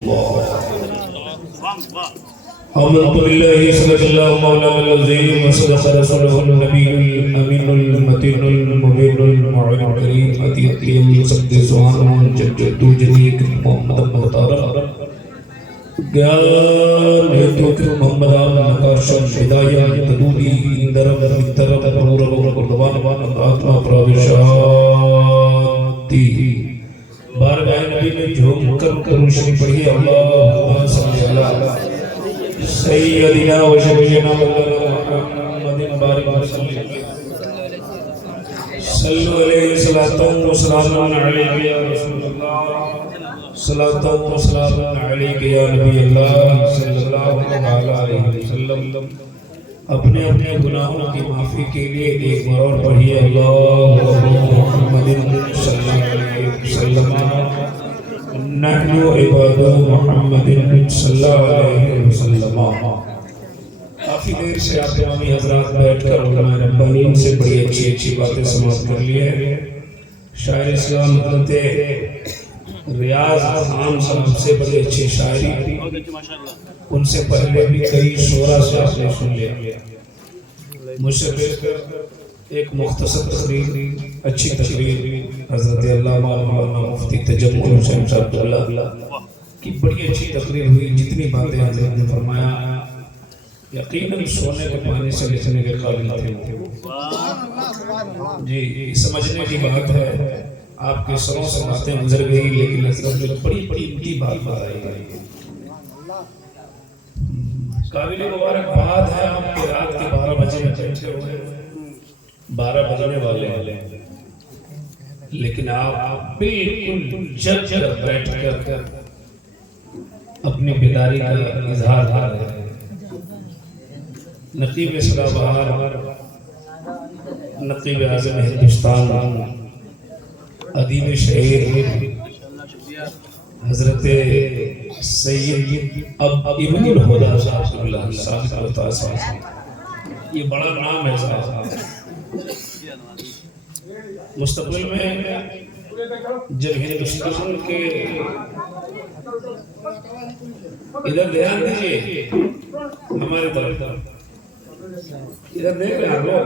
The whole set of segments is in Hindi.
आमनतु बिल्लाहि सल्लल्लाहु मौलाना अज़ीम व सदक़ रसूलुहुन नबियुल अमीनुल मतीनुल मुबीनुल मुअिनुल करीम अतियम सब्द सुभान जद्दु जनीक मोहम्मद मुख्तार ज्ञान हेतु मोहम्मद नकाशम हिदायत तदूदी इंदरम तरम नूर कुर्बान आत्मा प्रविशाति बारगाह नबी में झूम कर करूं शरीफ पढ़िए अल्लाहुम्मा सल्ली अला सय्यदिना व शफीना मुहम्मदिन बारिक वसल्लम सल्लु अलैहि सलातन व सलामुन अलैहि या रसूलल्लाह सलातन व सलामुन अलैहि या नबी अल्लाह सल्लल्लाहु अलैहि वसल्लम। अपने अपने गुनाहों की माफी के लिए एक बार और पढ़िए अल्लाहुम्मा मुहम्मदिन सल्लल्लाहु अलैहि वसल्लम नहनु इबादु मुहम्मदिन सल्लल्लाहु अलैहि वसल्लम। काफी देर से आप इमामी हजरात बैठकर उलमा रब्बानीन से बड़ी अच्छी अच्छी बातें समाप्त कर ली है। शायर इस्लाम हज़रत रियाज खान साहब से बड़ी अच्छी शायरी, उनसे पहले भी कई शोरा से आपने सुन लिया। मुझसे एक मुख्तसर तकरीर, अच्छी तकरीर हज़रत अल्लामा मौलाना मुफ्ती तजम्मुल हुसैन साहब की बड़ी अच्छी तकरीर हुई। जितनी बातें हज़रत ने फरमाया यकीनन सोने के पानी से लिखने के काबिल थे जी। समझने की बात है, आपके सरों से बातें गुजर गई, लेकिन हज़रत ने बड़ी बड़ी ऊंची बात बताई। काबिल मुबारकबाद है आपके रात के 12 बजे में बैठे हुए, 12 बजने वाले हैं, लेकिन आप बिल्कुल जग कर बैठ कर अपनी बेदारी का इजहार कर रहे हैं। नकीब सदाबहार, नकीब आज़म हिंदुस्तान, अदीब शहीद हज़रत सैयद इब्नुल हुदा साहब, ये बड़ा नाम है साहब। मुस्तक़बिल में जब हिंदुस्तान के इधर ध्यान दीजिए, हमारे तरफ इधर देख रहे हैं लोग।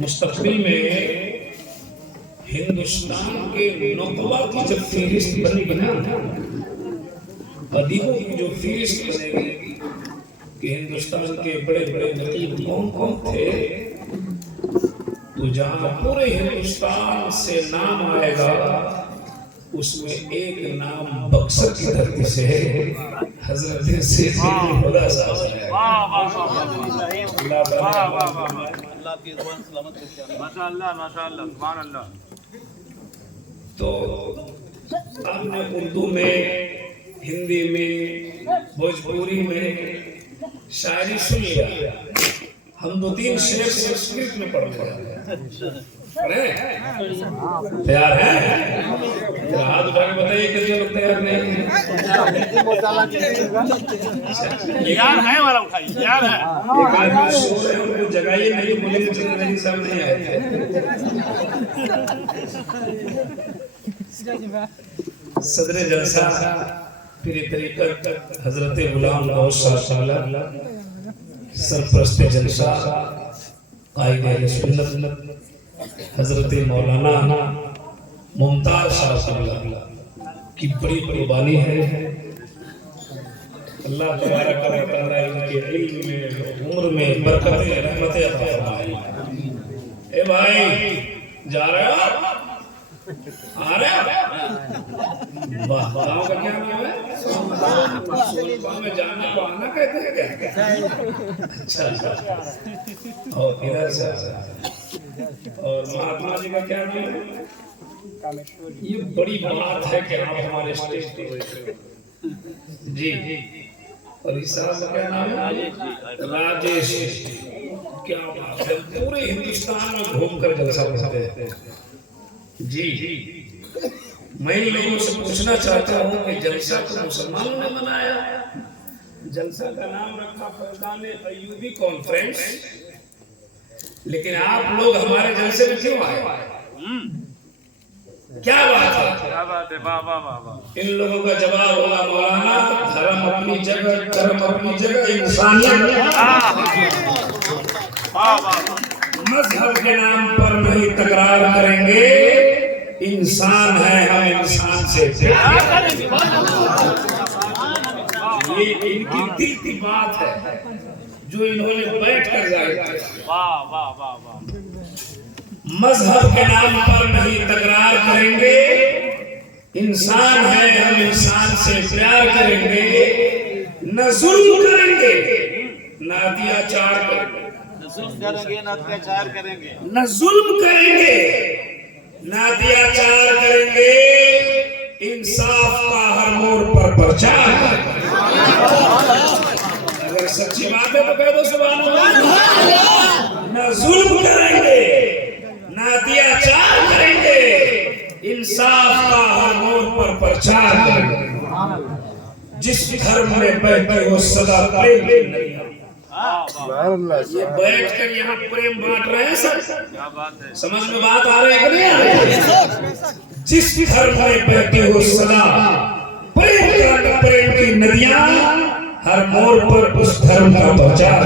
मुस्तक़बिल में हिंदुस्तान के नुक़बा की जब फहरिस्त बनेगी ना, अदीबों की जो फहरिस्त बनेगी कि हिंदुस्तान के बड़े बड़े नकीब कौन कौन थे, तो जहाँ पूरे हिंदुस्तान से नाम आएगा उसमें एक नाम बक्सर की धरती से हज़रत सैयद खुदा साहब है। माशाअल्लाह माशाअल्लाह सुभान अल्लाह। तो आपने उर्दू में, हिंदी में, भोजपुरी में शायरी सुन लिया, हम 2-3 शेर संस्कृत में पढ़ रहे हैं। तैयार है? हाथ उठा के बताइए कितने लोग तैयार नहीं हैं? तैयार है वाला उठाइए, तैयार है। एक आदमी सो रहे हैं, उनको जगाइए, नहीं बोले नहीं सब नहीं आए थे। सदर जलसा पीर तरीक़त हज़रत गुलाम गौस साहब, सरपरस्त जलसा कायद अहले सुन्नत हज़रत मौलाना मुमताज़ साहब की बड़ी कुर्बानी है। अल्लाह तबारक व तआला इनके इल्म में, उम्र में बरकतें रहमतें अता फरमाए। ए भाई जा रहे हो? आ रहे हो? वाह, गाँव का क्या नाम है? सोलपा में जाने को आना कहते हैं क्या? अच्छा, और इधर से और महात्मा जी का क्या नाम है? ये बड़ी बात है कि आप हमारे स्टेज पे जी। और इस साहब का क्या नाम है? राजेश। क्या बात है, पूरे हिंदुस्तान में घूमकर जलसा करते हैं जी। मैं लोगों से पूछना चाहता हूँ कि जलसा तो मुसलमानों ने मनाया, जलसा का नाम रखा फैज़ान अय्यूबी कॉन्फ्रेंस, लेकिन आप लोग हमारे जलसे में क्यों आए? क्या बात है, क्या बात है, वाह वाह वाह वाह। इन लोगों का जवाब होगा मौलाना, धर्म अपनी जगह, कर्म अपनी जगह, इंसानियत मजहब के नाम पर नहीं तकरार करेंगे, इंसान है हम इंसान से प्यार करेंगे। ये इनकी दिल की बात है जो इन्होंने बैठ कर जाए। वाह वाह वाह वाह। मजहब के नाम पर नहीं तकरार करेंगे, इंसान है हम इंसान से प्यार करेंगे, न जुल्म करेंगे न अत्याचार करेंगे, न जुल्म करेंगे न अत्याचार करेंगे, इंसाफ का हर मोड़ पर प्रचार करेंगे। अगर सच्ची बात है तो कह दो सुभान अल्लाह। न जुल्म करेंगे न अत्याचार करेंगे, इंसाफ का हर मोड़ पर प्रचार करेंगे। जिस धर्म में बैठे हो सदा प्रेम की नदियां। ये बैठ कर यहाँ प्रेम बांट रहे हैं सर, समझ में बात आ रही है कि नहीं आ रही? जिस धर्म में बैठे हो सदा प्रेम की नदियां, हर मोड़ पर उस धर्म का प्रचार।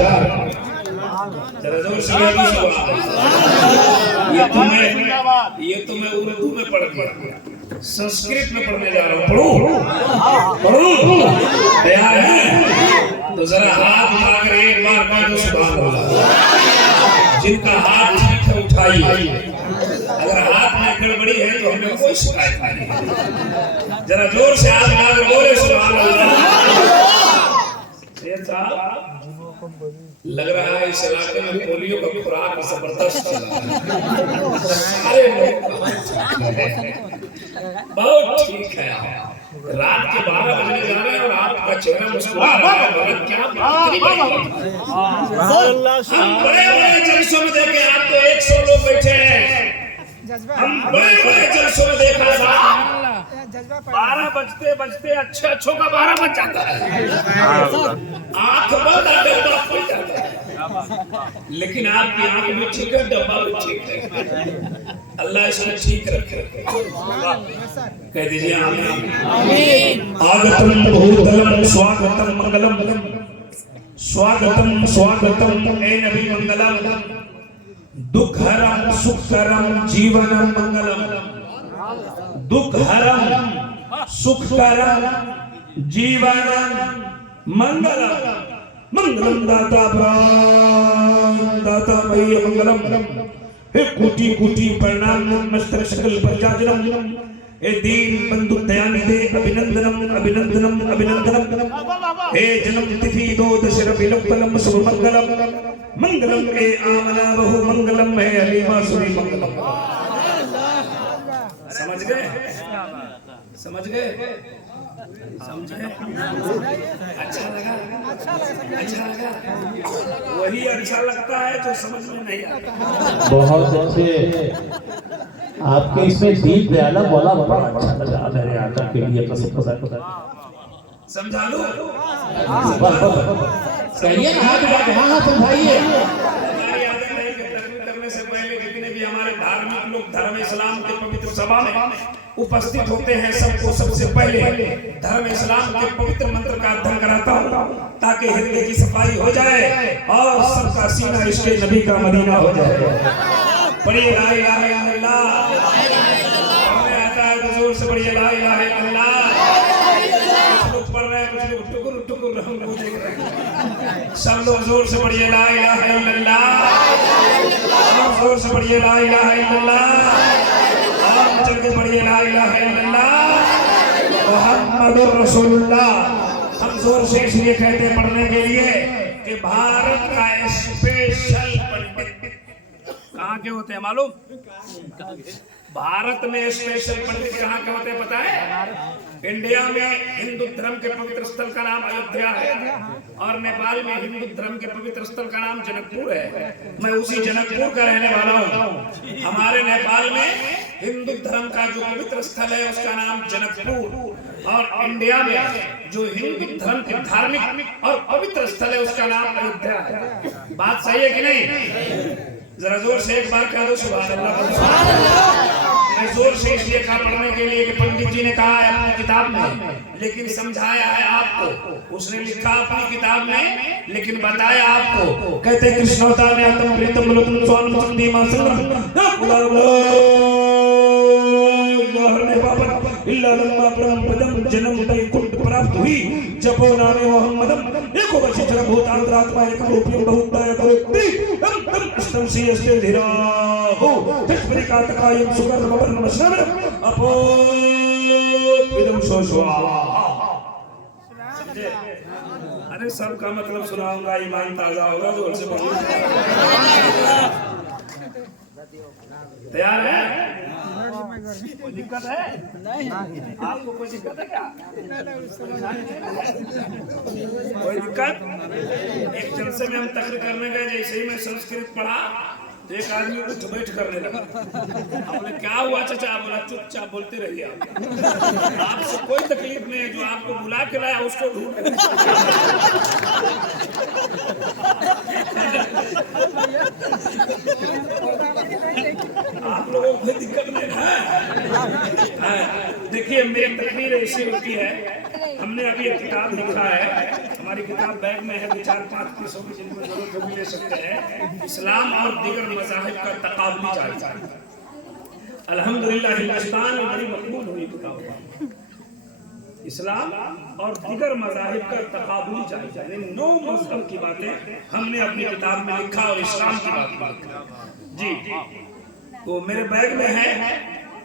ये तो मैं उर्दू में पढ़ गया, संस्कृत में पढ़ने जा रहा हूँ। पढ़ू तैयार है तो जरा हाथ उठाकर एक बार कह दो सुभान अल्लाह। जिनका हाथ ठीक है उठाइए, अगर हाथ में गड़बड़ी है तो हमें कोई शिकायत नहीं। जरा जोर से हाथ उठाकर बोले सुभान अल्लाह। लग रहा है इस इलाके में पोलियो का खुराक जबरदस्त चला है, सारे लोग बहुत ठीक है। रात के 12 बजने जा रहे हैं और आपका चेहरा मुस्कुरा रहा है, क्या हम बड़े बड़े जलसों में देखे, आपको 100 लोग बैठे हैं, हम बड़े बड़े जलसों में देखा था 12 बजते बजते अच्छों का 12 बज जाता है, आंख बंद डब्बा खुल जाता है, लेकिन आपकी आंख भी ठीक है, डब्बा भी ठीक है। अल्लाह इसको ठीक रखे, कह दीजिए आमीन। आगतम भूतलम स्वागतम मंगलम, स्वागतम स्वागतम ए नबी मंगलम, दुखहरम सुखकरम जीवनम मंगलम, दुखहरम सुखकरम जीवनम मंगलम, मंगलम दाता प्राण दाता भैया मंगलम, हे कोटि कोटि प्रणाम नमस्ते सकल प्रजाजनम, हे दीन बंधु दयानिधे अभिनंदनम अभिनंदनम अभिनंदनम, हे जन्म तिथि 2 दशरथ विलंबलम शुभ मंगलम, मंगलम ए आमना बहु मंगलम है अलीमा सुनी मंगलम। समझ गए, समझ गए, समझे? अच्छा लगा, अच्छा लगा, वही अच्छा लगता है जो समझ में नहीं आता। बहुत अच्छे आपके इसमें दीप डाला बोला, बड़ा अच्छा लगा मेरे आका के लिए समझा लो, कहिए हाथ उठाइए। करने से पहले जितने भी हमारे धार्मिक लोग धर्म इस्लाम के पवित्र सभा में उपस्थित होते हैं, सबको सबसे पहले धर्म इस्लाम के पवित्र मंत्र का अध्ययन कराता हूँ ताकि हृदय की सफाई हो जाए और सबका सीना इसके नबी का मदीना हो जाए। पढ़िए ला इलाहा इल्लल्लाह, पढ़ने आता है तो जोर से पढ़िए ला इलाहा इल्लल्लाह। कुछ लोग पढ़ रहे हैं, कुछ लोग टुकुर टुकुर हमको देख रहे हैं, सब लोग जोर से पढ़िए ला इलाहा इल्लल्लाह, जोर से पढ़िए ला इलाहा इल्लल्लाह, चल के पढ़िए ला इलाहा इल्लल्लाह मुहम्मदुर रसूलुल्लाह। हम जोर से इसलिए कहते हैं पढ़ने के लिए कि भारत का स्पेशल पंडित कहाँ के होते हैं मालूम? भारत में स्पेशल पंडित कहाँ के होते हैं पता है? इंडिया में हिंदू धर्म के पवित्र स्थल का नाम अयोध्या है और नेपाल में हिंदू धर्म के पवित्र स्थल का नाम जनकपुर है। मैं उसी जनकपुर का रहने वाला हूँ। हमारे नेपाल में हिंदू धर्म का जो पवित्र स्थल है उसका नाम जनकपुर और इंडिया में जो हिंदू धर्म के धार्मिक और पवित्र स्थल है उसका नाम अयोध्या है। बात सही है कि नहीं? जरा जोर से एक बार कह दो सुभान अल्लाह। मैं जोर से इसलिए कहा पढ़ने के लिए कि पंडित जी ने कहा है अपनी किताब में, लेकिन समझाया है आपको। उसने लिखा अपनी किताब में, लेकिन बताया आपको। कहते कृष्णोता ने आत्म प्रीतम बलतम स्वामी चंदी मां संग्रह इल्ला लम्मा परम पदम जन्म वैकुंठ प्राप्त हुई जपो नामे मोहम्मदम एको वशिष्ठ भूतांतरात्मा एक रूपी बहुताय करोति अष्टम सी अस्ते धीरा हो तस्परि का तकायम सुकर वर्ण मशर अपो विदम सोशवा। समझे? अरे सबका मतलब सुनाऊंगा, ईमान ताजा होगा। जोर से बोलिए। तैयार है? कोई दिक्कत है? नहीं। आपको कोई दिक्कत है क्या? कोई दिक्कत? एक जलसे में हम तकरीर करने गए, जैसे ही मैं संस्कृत पढ़ा तो एक आदमी उठ बैठ करने लगा। हमने क्या हुआ चाचा? बोला चुपचाप बोलते रहिए, आपसे कोई तकलीफ नहीं है, जो आपको बुला के लाया उसको ढूंढ। आप लोगों को कोई दिक्कत नहीं है? देखिए मेरी तकरीर ऐसी होती है। हमने अभी एक किताब लिखा है, हमारी किताब बैग में है, 4-5 पीसों की, जिनको जरूरत होगी ले सकते हैं। इस्लाम और दीगर मज़ाहिब का तकाबुली जायज़ा। अल्हम्दुलिल्लाह हिंदुस्तान में बड़ी मकबूल हुई किताब। इस्लाम और दीगर मज़ाहिब का तकाबुली जायज़ा, 9 मज़हब की बातें हमने अपनी किताब में लिखा और इस्लाम की बात जी। वो मेरे बैग में है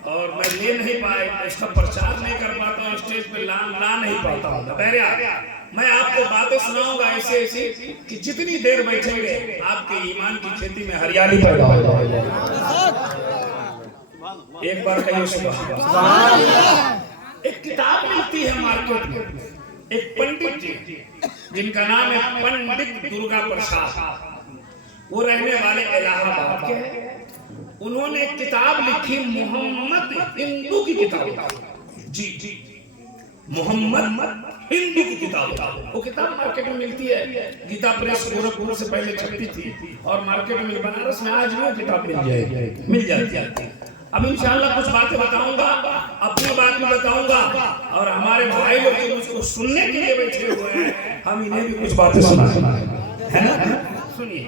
और मैं ले नहीं पाया, इसका प्रचार नहीं कर पाता हूँ, स्टेज पे ला नहीं पाता हूँ। मैं आपको बातें सुनाऊंगा ऐसे ऐसी कि जितनी देर बैठेंगे आपके ईमान की खेती में हरियाली पैदा हो जाएगी। एक बार कहिए सुबह। एक किताब मिलती है मार्केट में, एक पंडित जी जिनका नाम है पंडित दुर्गा प्रसाद, वो रहने वाले इलाहाबाद के हैं। उन्होंने एक किताब लिखी, मोहम्मद हिंदू की किताब। जी जी, मोहम्मद हिंदू की किताब। वो किताब मार्केट में मिलती है, गीता प्रेस गोरखपुर से पहले छपती थी और मार्केट में बनारस में आज वो किताब मिल जाती है। अब इंशाअल्लाह कुछ बातें बताऊंगा, अपनी बात भी बताऊंगा और हमारे भाई लोग जो मुझको सुनने के लिए बैठे हुए हैं, हम इन्हें भी कुछ बातें सुनाएंगे, है ना? सुनिए।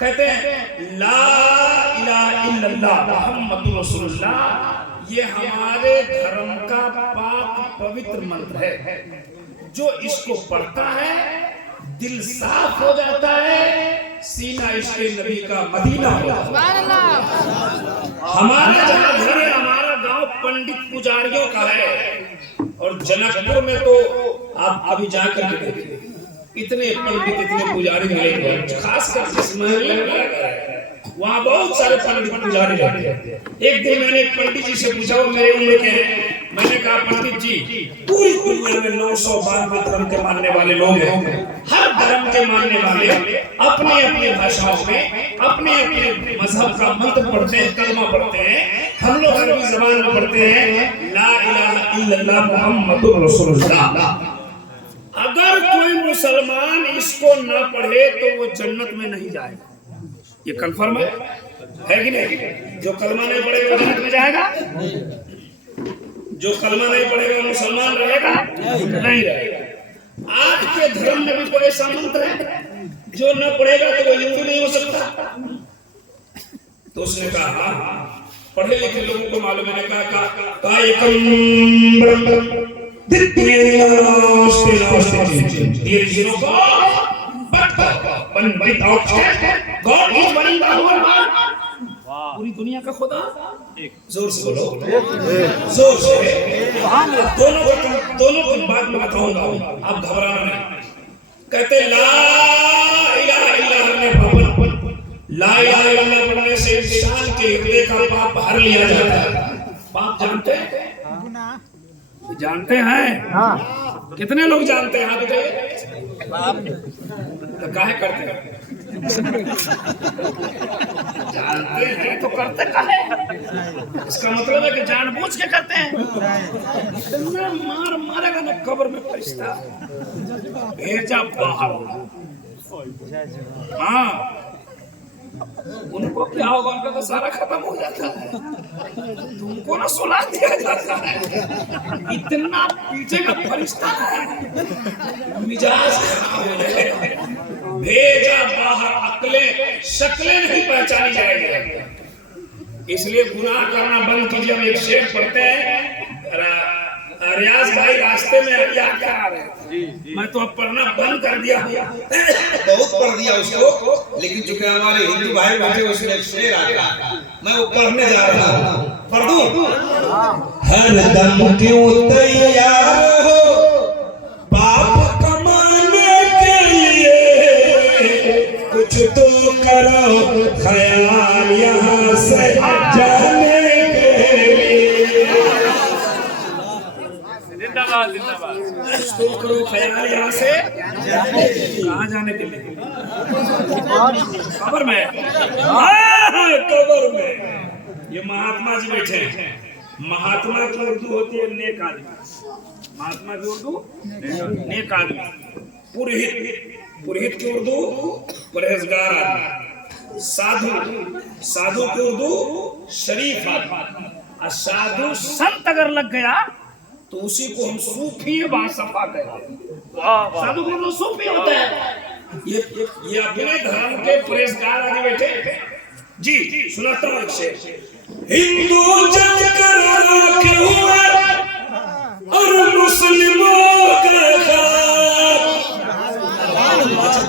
कहते हैं ला इलाहा इल्लल्लाह मुहम्मदुर रसूलुल्लाह, ये हमारे धर्म का पाक पवित्र मंत्र है। जो इसको पढ़ता है दिल साफ हो जाता है, सीना इसके नबी का मदीना हो जाता है। हमारा जहाँ घर है, हमारा गांव पंडित पुजारियों का है और जनकपुर में तो आप अभी जाकर के देखिए, इतने पंडित इतने पुजारी मिलेंगे, खासकर जिस महल में वहाँ बहुत सारे पंडित पुजारी रहते हैं। एक दिन मैंने एक पंडित जी से पूछा, वो मेरे उम्र के हैं। मैंने कहा पंडित जी, पूरी दुनिया में 992 धर्म के मानने वाले लोग हैं, हर धर्म के मानने वाले अपने अपने भाषाओं में अपने अपने मजहब का मंत्र पढ़ते हैं, कलमा पढ़ते हैं। हम लोग अरबी जबान में पढ़ते हैं ला इलाहा इल्लल्लाह मुहम्मदुर रसूलुल्लाह। अगर कोई मुसलमान इसको ना पढ़े तो वो जन्नत में नहीं जाएगा। ये कंफर्म है कि नहीं? जो कलमा नहीं पढ़ेगा वो जन्नत में जाएगा? जो कलमा नहीं पढ़ेगा वो मुसलमान रहेगा? नहीं रहेगा। आपके धर्म में भी कोई ऐसा मंत्र है जो न पढ़ेगा तो वो हिंदू नहीं हो सकता? तो उसने कहा पढ़े लिखे लोगों को मालूम है। कहा पूरी दुनिया का खुदा, जोर से बोलो, जोर से। दोनों की बात में बताऊंगा, आप घबराना नहीं। कहते ला इलाहा इल्लल्लाह, ला इलाहा इल्लल्लाह पढ़ने से इंसान के हृदय का पाप भर लिया जाता है। पाप जानते हैं? जानते हैं? हाँ। कितने लोग जानते हैं? हाथ उठाइए। तो काहे करते हैं? जानते हैं तो करते काहे? इसका मतलब है कि जानबूझ के करते हैं। मारेगा ना कब्र में फरिश्ता, भेजा बाहर। हाँ, उनको क्या होगा, उनका तो सारा खत्म हो जाता है, तुमको ना सुला दिया जाता है। इतना पीछे का फरिश्ता है, मिजाज खराब हो गए, भेजा बाहर, अकले शक्लें नहीं पहचानी जाएगी। इसलिए गुनाह करना बंद कीजिए। हम एक शेर पढ़ते हैं, रियाज भाई रास्ते में याद करा रहे हैं, मैं तो अब पढ़ना बंद कर दिया, बहुत पढ़ दिया उसको, लेकिन चूंकि हमारे हिंदू भाई बैठे उसमें एक शेर आता है, मैं वो पढ़ने जा रहा हूँ, पढ़ दूं। हर दम क्यों तैयार हो पाप कमाने के लिए, कुछ तो करो ख्याल यहाँ से जाने के लिए। जिंदाबाद जिंदाबाद। तो करो ख्याल यहाँ से कहाँ जाने के लिए? कब्र में। कब्र में। ये महात्मा जी बैठे हैं। महात्मा की उर्दू होती है नेक आदमी। महात्मा की उर्दू नेक आदमी। पुरोहित, पुरोहित की उर्दू परहेजगार आदमी। साधु, साधु की उर्दू शरीफ आदमी। और साधु संत अगर लग गया तो उसी को हम सूफी बासफा कहते हैं। साधु को सूफी होता है। ये अपने धर्म के परहेजगार आदमी बैठे। जी सुनाता हूँ एक शेर। हिंदू जग कर राखे हुए और मुस्लिमों का खाक।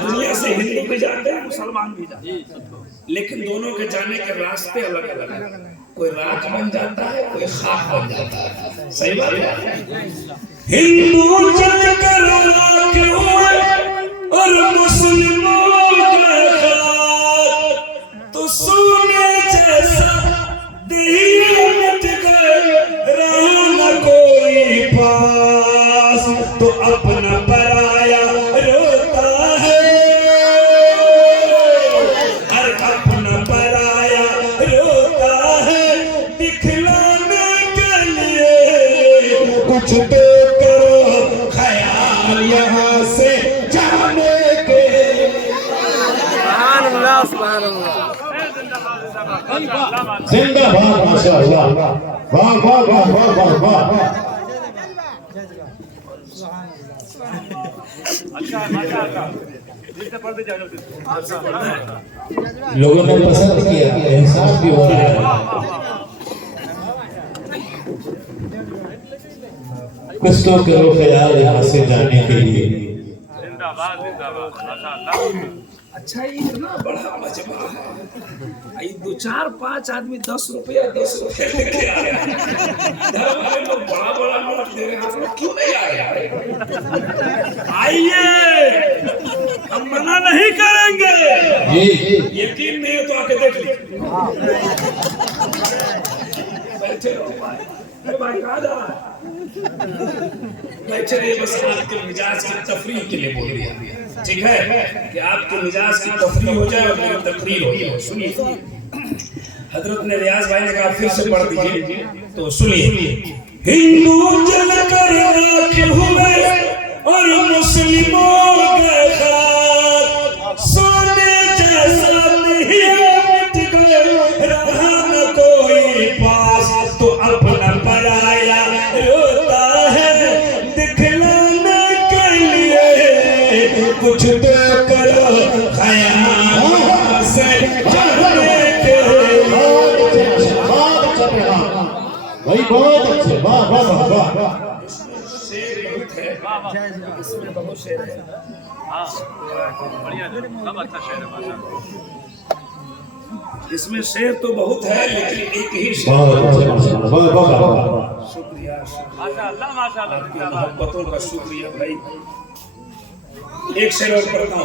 दुनिया से हिंदू भी जाते हैं, मुसलमान भी जाते हैं, लेकिन दोनों के जाने के रास्ते अलग अलग हैं। कोई राख बन जाता है, कोई खाक बन जाता है। सही बात है। हिंदू जग कर राखे हुए और मुस्लिमों का खाक, तो सोने जैसा दिया मिट गए, रहा न कोई पास, तो अपना पराया रोता है। हर अपना पराया रोता है, दिखलाने के लिए कुछ तो करो ख्याल यहाँ से जाने के। जिंदाबाद माशाअल्लाह, वाह वाह वाह वाह वाह वाह। लोगों ने पसंद किया, एहसास भी हो रहा है। कुछ तो करो ख्याल यहाँ से जाने के लिए। जिंदाबाद जिंदाबाद माशाअल्लाह। अच्छा, ये इतना बड़ा मजमा है, ये 2 4 5 आदमी 10 रुपया लेके आ रहे हैं। धर्म वाले लोग बड़ा बड़ा नोट दे रहे हैं, आप लोग क्यों नहीं आ रहे? आइए, हम मना नहीं करेंगे। यकीन नहीं है तो आके देख लीजिए। बैठे रहो भाई, भाई कहाँ जा रहा है? बैठे रहिए, बस आपके मिजाज की तफरीह के लिए बोल दिया, ठीक है, कि आपके मिजाज की तफरीह हो जाए और मेरी तकरीर हो जाए। सुनिए, हजरत ने रियाज भाई ने कहा फिर से पढ़ दीजिए, तो सुनिए। हिंदू जल कर राखे हुए और मुस्लिमों का खाक, सोने जैसा दिया मिट गए, रहा न कोई पास, तो अपना पराया रोता है, दिखलाने के लिए कुछ तो करो ख्याल से जाने के। भाई बहुत अच्छे, वाह वाह वाह वाह। इसमें बहुत शेर है। हाँ बढ़िया, सब अच्छा शेर है माशाअल्लाह। इसमें शेर तो बहुत है, लेकिन एक ही शेर। वाह वाह वाह। शुक्रिया माशाअल्लाह माशाअल्लाह। आपकी मोहब्बतों का शुक्रिया भाई। एक शेर और पढ़ता हूँ।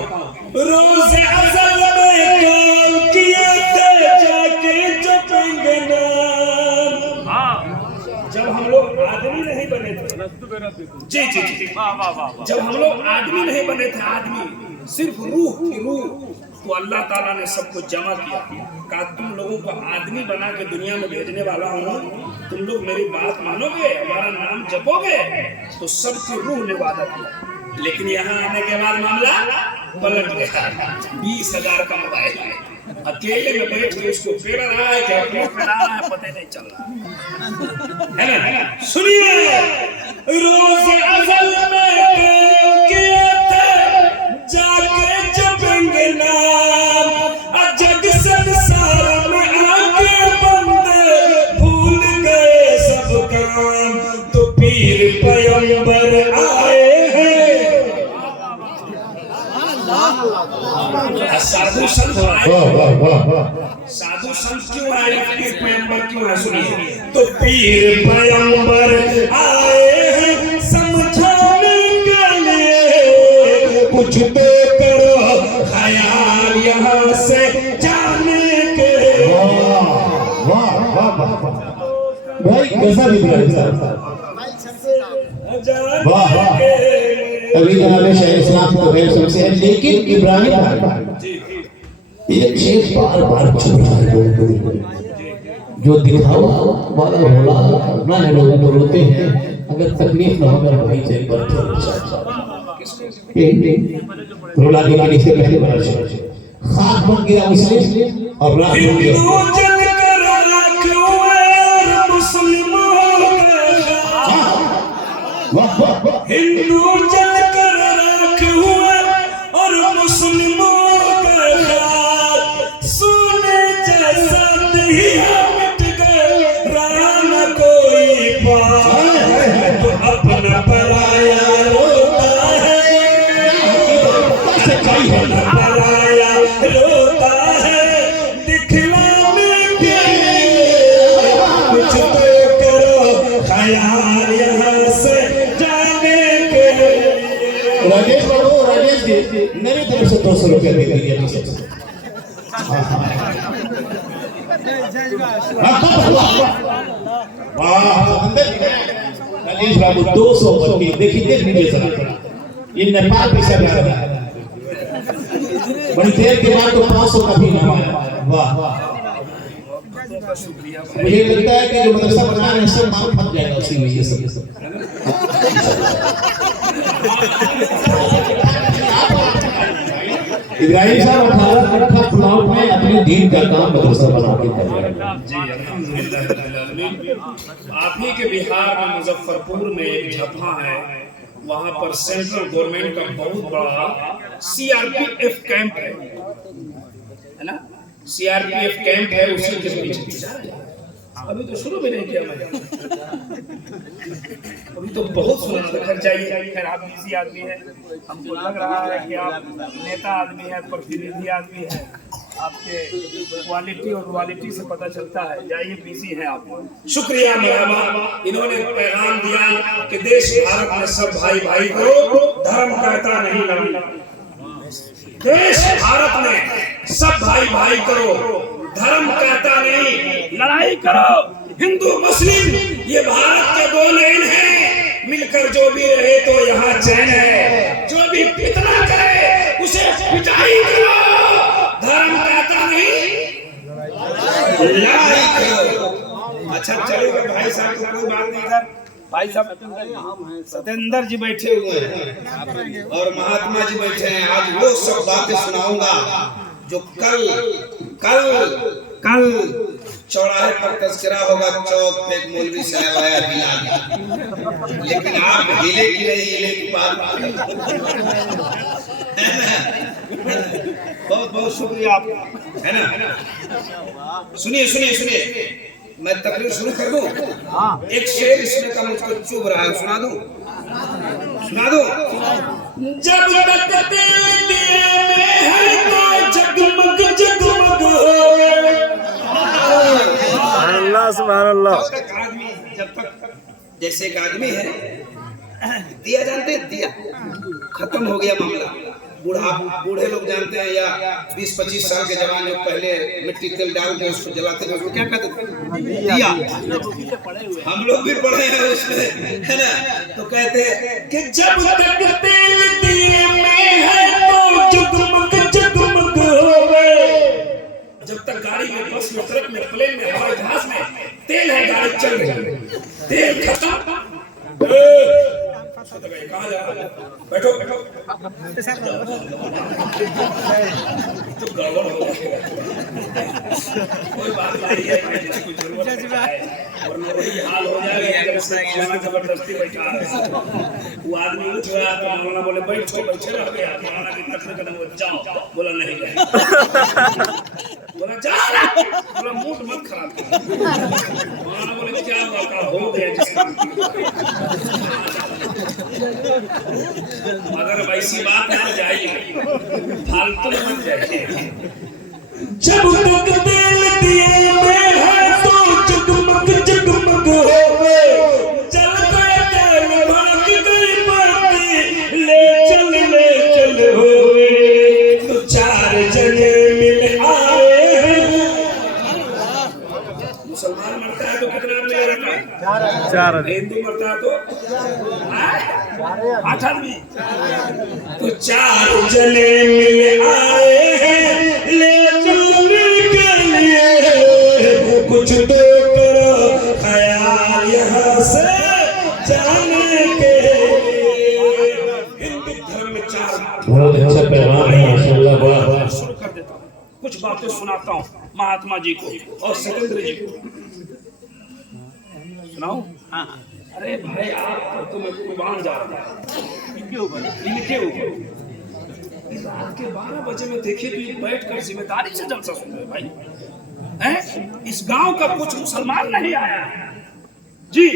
रोज़े अज़ल में काम किए थे, जाके जपेंगे नाम। जब हम लोग आदमी नहीं बने थे, जी जी जी, वाह वाह वाह। जब हम लोग आदमी नहीं बने थे, आदमी सिर्फ रूह थी, रूह, तो अल्लाह ताला ने सबको जमा किया, कहा तुम लोगों को आदमी बना के दुनिया में भेजने वाला हूँ, तुम लोग मेरी बात मानोगे, हमारा नाम जपोगे, तो सबकी रूह ने वादा किया। लेकिन यहाँ आने के बाद मामला पलट गया। 20,000 का मोबाइल अकेले में बैठ के उसको पेड़ा रहा है कि अपने पेड़ा रहा है पता नहीं चल रहा है ना। सुनिए, रोज अज़ल में किया था जाके जपेंगे नाम, जग संसार में आके बंदे भूल गए सब काम, तो पीर पैगंबर आए हैं। साधु संत क्यों आए, पीर पैगंबर क्यों है? सुनिए, तो पीर पैगंबर आए हैं समझाने के लिए, कुछ तो करो ख्याल यहाँ से जाने के। वाह वाह वाह भाई, कैसा इब्राहिम साहब, वाह वाह। अभी जनाब शेख इस्लाम को गैर सबसे है, लेकिन इब्राहिम एक शेर बार बार चुप रहा है। जो दिखावा वाला रोला ना है, लोग तो रोते हैं, अगर तकलीफ ना हो वही से पर रोला के लिए से पहले बड़ा शेर खाक बन गया मुस्लिम और रात बन गया हिंदू जल कर राख हुए और मुस्लिमों का याद, सोने जैसा दहिया मिट गए राम कोई पाए, तो अपना पराया रोता है, अपना पराया रोता है, दिखलाने के कुछ तो करो ख्याल यहाँ से जाने के। राजेश बाबू, राजेश जी मेरी तरफ से 200 रुपया दे दीजिए। राजेश बाबू 200 बल्कि देखिए, देख लीजिए जरा, ये नेपाल पैसा जा रहा है, बड़ी देर के बाद तो 500 का भी नाम आया। वाह, मुझे लगता है कि जो मदरसा बना रहे हैं सब माल फट जाएगा उसी में। ये सब इब्राहिम साहब 18 कट्ठा प्लॉट में अपने दीन का काम मदरसा बना के कर रहे हैं। जी अल्हम्दुलिल्लाह। आप ही के बिहार में मुजफ्फरपुर में एक झपा है, वहां पर सेंट्रल गवर्नमेंट का बहुत बड़ा सीआरपीएफ कैंप है ना, सीआरपीएफ कैंप है, उसी के पीछे अभी तो शुरू भी नहीं किया मैंने, अभी तो बहुत सुना रखना चाहिए। खैर आप इसी आदमी है, हमको लग रहा है कि आप नेता आदमी है, प्रतिनिधि आदमी है, आपके क्वालिटी और क्वालिटी से पता चलता है। जाइए, बिजी हैं आप। शुक्रिया मरहबा। इन्होंने पैगाम दिया कि देश भारत में सब भाई भाई करो, धर्म कहता नहीं लड़ी। देश भारत में सब भाई भाई करो, धर्म कहता नहीं लड़ाई करो। हिंदू मुस्लिम ये भारत के दो लेन हैं, मिलकर जो भी रहे तो यहाँ चैन है। जो भी फितना करे उसे पिटाई करो, धर्म कहता नहीं लड़ाई करो। अच्छा चलेगा भाई साहब, कोई बात नहीं था। भाई साहब सतेंद्र जी बैठे हुए हैं और महात्मा जी बैठे हैं। आज वो सब बातें सुनाऊंगा जो कल चौराहे पर तस्करा होगा, चौक पे एक मौलवी साहब आया हिला गया, लेकिन आप हिले की नहीं हिले की बात। बहुत बहुत शुक्रिया आपका, है ना। सुनिए सुनिए सुनिए, मैं तकरीर शुरू कर दूं। एक शेर इसमें का मुझको चुभ रहा है, सुना दूं? जब तक दिल दिए में है तो जगमग जगमग अल्लाह सुभान अल्लाह। जब तक जैसे एक आदमी है, दिया जानते हैं, दिया खत्म हो गया मामला। बूढ़े लोग जानते हैं, या 20-25 साल के जवान लोग पहले मिट्टी तेल डाल के उसको जलाते थे, उसको क्या कहते थे? दिया। हम लोग भी पढ़े हैं उसमें, है ना। तो कहते हैं कि जब तक तेल दिए में है तो जगमग जगमग होवे। जब तक गाड़ी में, बस में, ट्रक में, प्लेन में, हवाई जहाज में तेल है, गाड़ी चल रही है, तेल खत्म कहाँ बैठो बैठो तो गड़बड़ हो गया। कोई बात नहीं है भाई, जिसको जरूरत है वरना वही हाल हो जाएगा अगर जबरदस्ती बैठा है। वो आदमी उठ गया तो मौलाना बोले बैठो, बैठे रह गया। मौलाना की तकलीफ करने बोले जाओ, बोला नहीं बोला जा, बोला मूड मत खराब कर। मौलाना बोले क्या हुआ, का हो गया जिसका। अगर वैसी बात हो जाएगी फालतू मत जाइए। जब तक दिल दिए में है तो जगमग जगमग होवे, चल गए चल भाग गई बाती, ले चल होवे। तो चार जने मिल आए। मुसलमान मरता है तो कितना आदमी रहता है? चार। हिंदू मरता है तो 8 आदमी। तो चार जने मिल आए ले चलने के लिए, कुछ तो करो ख्याल यहाँ से जाने के। हिंदू धर्म में 4 बहुत अच्छा पैगाम है माशाअल्लाह। वाह, शुरू कर देता हूँ, कुछ बातें सुनाता हूँ महात्मा जी को और सत्येंद्र जी को। सुनाओ? हाँ। अरे भाई आप तो मैं कुर्बान जा रहा हूँ इनके ऊपर। रात के 12 बजे में देखिए तो ये बैठकर जिम्मेदारी से जलसा सुन रहे भाई हैं। इस गांव का कुछ मुसलमान नहीं आया जी।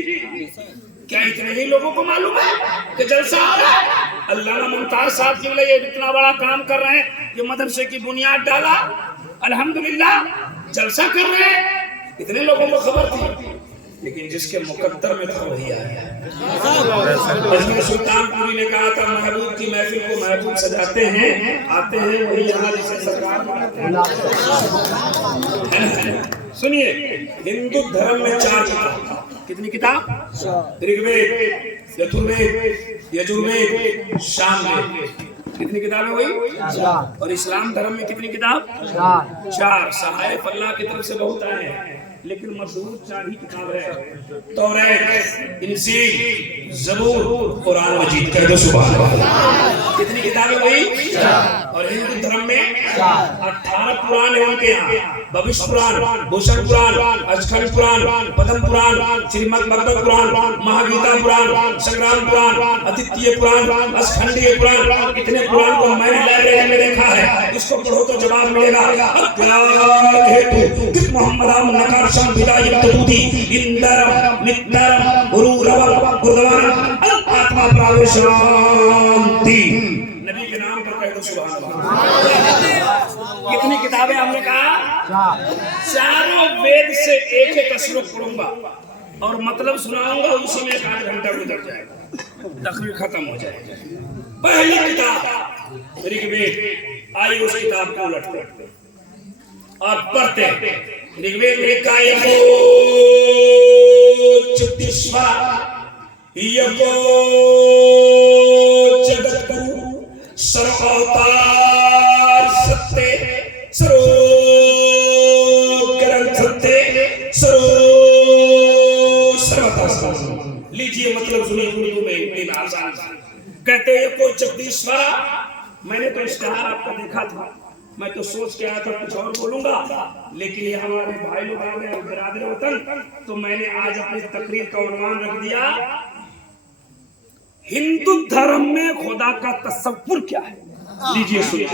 क्या इतने ही लोगों को मालूम है कि जलसा आ रहा है? अल्लामा मुमताज साहब के लिए इतना बड़ा काम कर रहे हैं, ये मदरसे की बुनियाद डाला, अल्हम्दुलिल्लाह जलसा कर रहे हैं। इतने लोगों को खबर थी, लेकिन जिसके मुकद्दर में था वही आया। सुल्तानपुरी ने कहा था महबूब की महफिल को महबूब सजाते हैं, आते हैं वही यहाँ जिसे सरकार बनाते हैं। सुनिए, हिंदू धर्म में 4 किताब। कितनी किताब? ऋग्वेद, यजुर्वेद, यजुर्वेद, सामवेद। कितनी किताब है वही? और इस्लाम धर्म में कितनी किताब? 4। सहायफ अल्लाह की तरफ से बहुत आए हैं, लेकिन मशहूर 4 ही किताब है। तौरात, इंजील, ज़बूर, कुरान मजीद। कह दो सुभान अल्लाह। कितनी किताबें वही? और हिंदू धर्म में 18 पुराण है उनके यहाँ। भविष्य पुराण, भूषण पुराण, अजखंड पुराण, पद्म पुराण, श्रीमद् भागवत पुराण, महागीता पुराण, संग्राम पुराण, अद्वितीय पुराण, अस्खंडीय पुराण। इतने पुराण को मैंने लाइब्रेरी में देखा है। इसको पढ़ो तो जवाब मिलेगा। हेतु मोहम्मद नकारशम विदायत तबूदी इंदरम नित्तरम गुरुरवम गुरुद्वारा आत्मा प्रावेशांति। नबी के नाम पर कह दो सुभान अल्लाह। कितनी किताबें हमने कहा? 4 वेद से एक श्लोक पढ़ूंगा और मतलब सुनाऊंगा, उसी में 1 घंटा गुजर जाएगा, तकरीर खत्म हो जाएगी। पहली किताब ऋग्वेद। आइए उस किताब को उलटते और पढ़ते। ऋग्वेद में लिखा है यको जगतगुरु सर्वावतार सत्य सर्वग्रंथते सर्वता। लीजिए मतलब सुनिए उर्दू में इन आसान। कहते हैं यको जगदीश्वरा। मैंने तो इश्तिहार आपका देखा था, मैं तो सोच के आया था कुछ और बोलूंगा, लेकिन ये हमारे भाई लोग आ गए बिरादर वतन, तो मैंने आज अपनी तकरीर का उन्वान रख दिया हिंदू धर्म में खुदा का तसव्वुर क्या है। लीजिए सुनिए,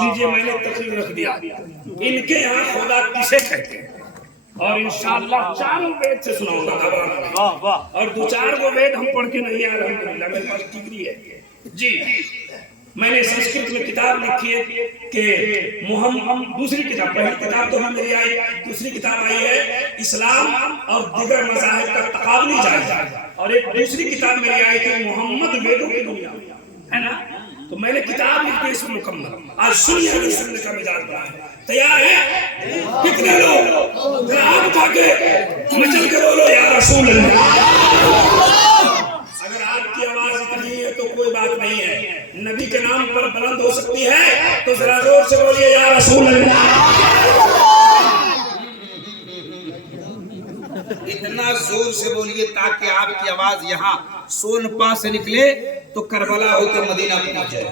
लीजिए मैंने तकरीर रख दिया इनके यहाँ खुदा किसे कहते हैं, और इंशाअल्लाह 4 वेद से सुनाऊंगा। और 2-4 वेद हम पढ़ के नहीं आ रहे, मेरे पास डिग्री है जी। मैंने संस्कृत में किताब लिखी है कि मोहम्मद। दूसरी किताब, पहली किताब तो हम मेरी आई, दूसरी किताब आई है इस्लाम और दीगर मज़ाहिब का तकाबुली जायजा, और एक दूसरी किताब मेरी आई थी मोहम्मद वेदों की दुनिया, है ना। तो मैंने किताब लिख दी इसमें मुकम्मल। आज सुनिए, सुनने का मिजाज बना है। तैयार है? कितने लोग आप जाके मचल के बोलो या रसूल अल्लाह। अगर आपकी आवाज इतनी है तो कोई बात नहीं है, नबी के नाम पर बुलंद हो सकती है, तो जरा जोर से बोलिए या रसूल अल्लाह। इतना जोर से बोलिए ताकि आपकी आवाज यहाँ सोनपा से निकले तो करबला होकर मदीना पहुंच जाए।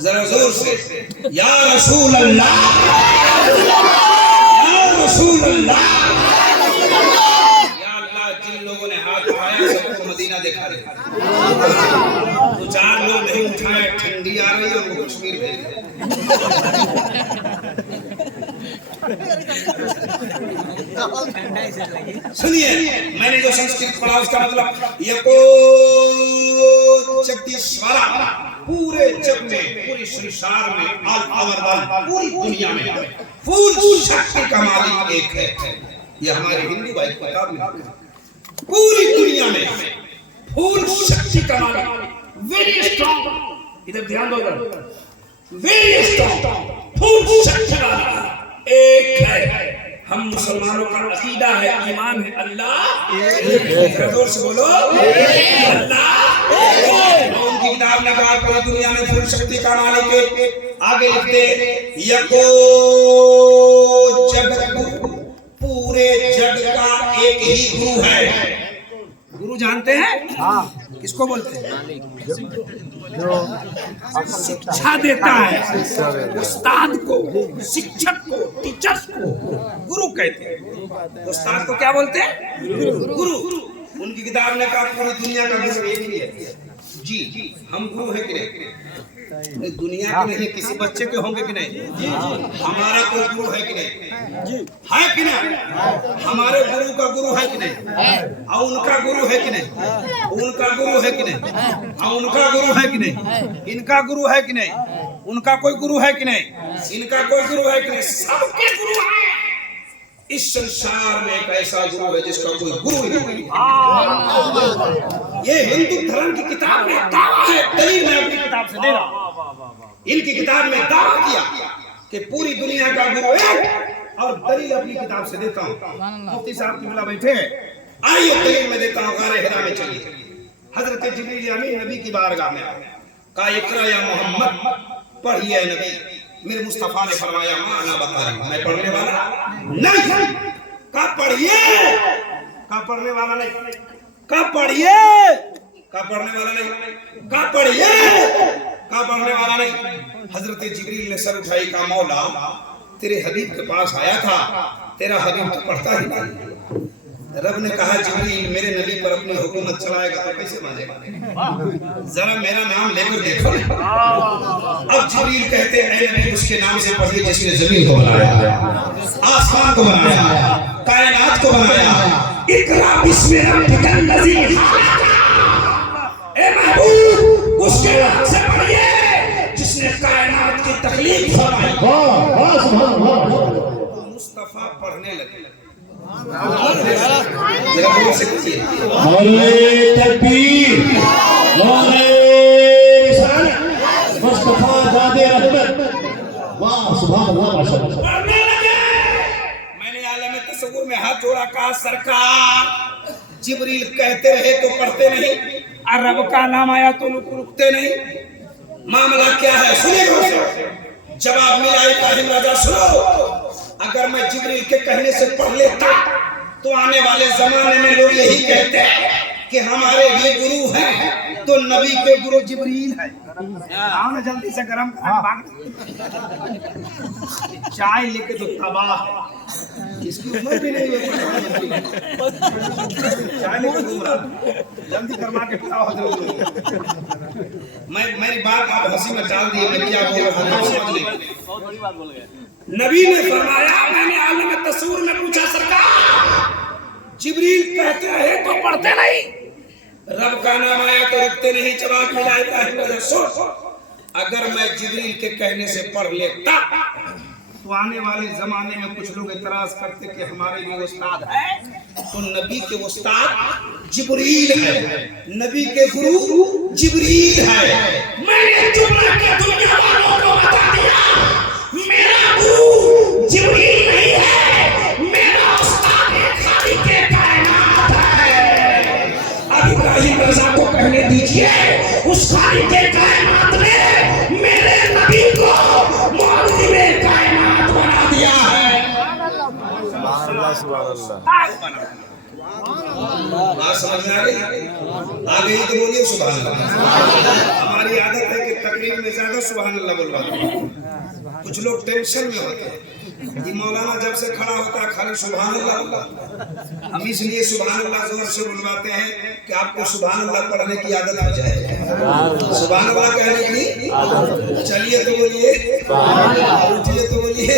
जरा जोर से या रसूल अल्लाह, या रसूल अल्लाह। या अल्लाह, जिन लोगों ने हाथ उठाया सबको मदीना दिखा दे। तो 4 लोग नहीं उठाए, ठंडी आ रही और वो कश्मीर भेज गए। सुनिए, मैंने जो संस्कृत पढ़ा उसका मतलब यको जगदीश्वरा, पूरे जग में, पूरे संसार में, पूरी दुनिया में फूल शक्ति का मालिक एक है। ये हमारे हिंदू भाई किताब में पूरी दुनिया में फूल शक्ति का मालिक वेरी स्ट्रॉन्ग। इधर ध्यान दो, वेरी स्ट्रॉन्ग फूल शक्ति वाला एक है। हम मुसलमानों का अकीदा है, ईमान है, अल्लाह जोर से बोलो अल्लाह। उनकी किताब ने कहा पूरी दुनिया में फूल शक्ति का मालिक है। आगे लिखते यको जगत, पूरे जग का एक ही गुरु है। गुरु जानते हैं? हाँ। किसको बोलते हैं? शिक्षा देता है, उस्ताद को, शिक्षक को, टीचर्स को गुरु कहते हैं। उस्ताद को क्या बोलते हैं? गुरु। उनकी किताब ने कहा पूरी दुनिया का गुरु एक ही है। जी, हम गुरु है कि नहीं? दुनिया के नहीं, किसी बच्चे के होंगे कि नहीं? हमारा कोई गुरु है कि नहीं? है कि नहीं? हमारे गुरु का गुरु है कि नहीं? और उनका गुरु है कि नहीं? उनका गुरु है कि नहीं? और उनका गुरु है कि नहीं? इनका गुरु है कि नहीं? उनका कोई गुरु है कि नहीं? इनका कोई गुरु है कि नहीं? सबके गुरु हैं। इस संसार में एक ऐसा गुरु है जिसका कोई गुरु ही नहीं। ये हिंदू धर्म की किताब में दावा है, दलील मैं अपनी किताब से दे रहा हूं। इनकी किताब में दावा किया कि पूरी दुनिया का गुरु एक, और दलील अपनी किताब से देता हूं। मुफ्ती साहब की मिला बैठे हैं, आइए दलील में देता हूं। गारे हिरा में चलिए। हजरत जिब्रील अमीन नबी की बारगाह में कहा इकरा या मोहम्मद, पढ़िए नबी। मेरे मुस्तफा ने फरमाया मां ना बता रही, मैं पढ़ने वाला नहीं। का पढ़िए, का पढ़ने वाला नहीं, का पढ़िए, का पढ़ने वाला नहीं, का पढ़िए, का पढ़ने वाला नहीं। हजरत जिब्रील ने सर उठाई, का मौला तेरे हबीब के पास आया था, तेरा हबीब तो पढ़ता ही नहीं। रब ने कहा जिब्रील मेरे नबी पर अपनी हुकूमत चलाएगा तो कैसे मानेगा? जरा मेरा नाम लेकर देखो। अब जिब्रील कहते हैं नबी उसके नाम से पढ़िए जिसने जमीन को बनाया, आसमान को बनाया, कायनात को बनाया। इकरा बिस्मि रब्बिकल लज़ी खलक़। ए महबूब उसके नाम से पढ़िए जिसने कायनात की तख्लीक फरमाई। मुस्तफा पढ़ने लगे। तकबीर, मुस्तफा दादे रहमत, वाह सुभान अल्लाह माशाअल्लाह। मैंने आलम तसव्वुर में हाथ जोड़ा, कहा सरकार जिब्रील कहते रहे तो पढ़ते नहीं, और रब का नाम आया तो रुकते नहीं। मामला क्या है सुनिए। जवाब मिला इब्राहिम राजा, सुनो अगर मैं जिब्रील के कहने से पढ़ लेता तो आने वाले जमाने में लोग यही कहते हैं कि हमारे भी गुरु हैं, तो नबी के गुरु जिब्रील है। आओ ना जल्दी से गरम चाय लेके तो तबाह है, इसकी उम्र भी नहीं है, चाय लेके घूम रहा, जल्दी गरमा के पिलाओ हजरत। मेरी बात आप हंसी में डाल दिए, मैं क्या बोल रहा हूं समझ नहीं। बहुत बड़ी बात बोल गए। नबी ने फरमाया, मैंने आलम तस्वूर में पूछा सरकार जिब्रील कहते रहे तो पढ़ते नहीं, रब का नाम आया तो रुकते नहीं। जवाब मिला इब्राहिम राजा, सोच अगर मैं जिब्रील के कहने से पढ़ लेता तो आने वाले जमाने में कुछ लोग इतराज करते कि हमारे भी उस्ताद है, तो नबी के उस्ताद जिब्रील है, नबी के गुरु जिब्रील है। मैंने जुमला के दुनिया वालों को बता दिया, मेरा गुरु जिब्रील नहीं है, मेरा उस्ताद खालिक के कायनात है। अब इब्राहिम रज़ा को कहने दीजिए, उस खालिक के कायनात ने मेरे नबी को मौलवी में कायनात बना दिया है। बात समझ में आ गई? आ गई तो बोलिए सुभान अल्लाह। हमारी आदत है कि तकरीर में ज्यादा सुभान अल्लाह बुलवाते हैं। कुछ लोग टेंशन में होते हैं कि मौलाना जब से खड़ा होता है खाली सुभान अल्लाह। हम इसलिए सुभान अल्लाह जोर से बुलवाते हैं कि आपको सुभान अल्लाह पढ़ने की आदत हो जाए। सुभान अल्लाह कहने की चलिए तो बोलिए, उठिए तो बोलिए,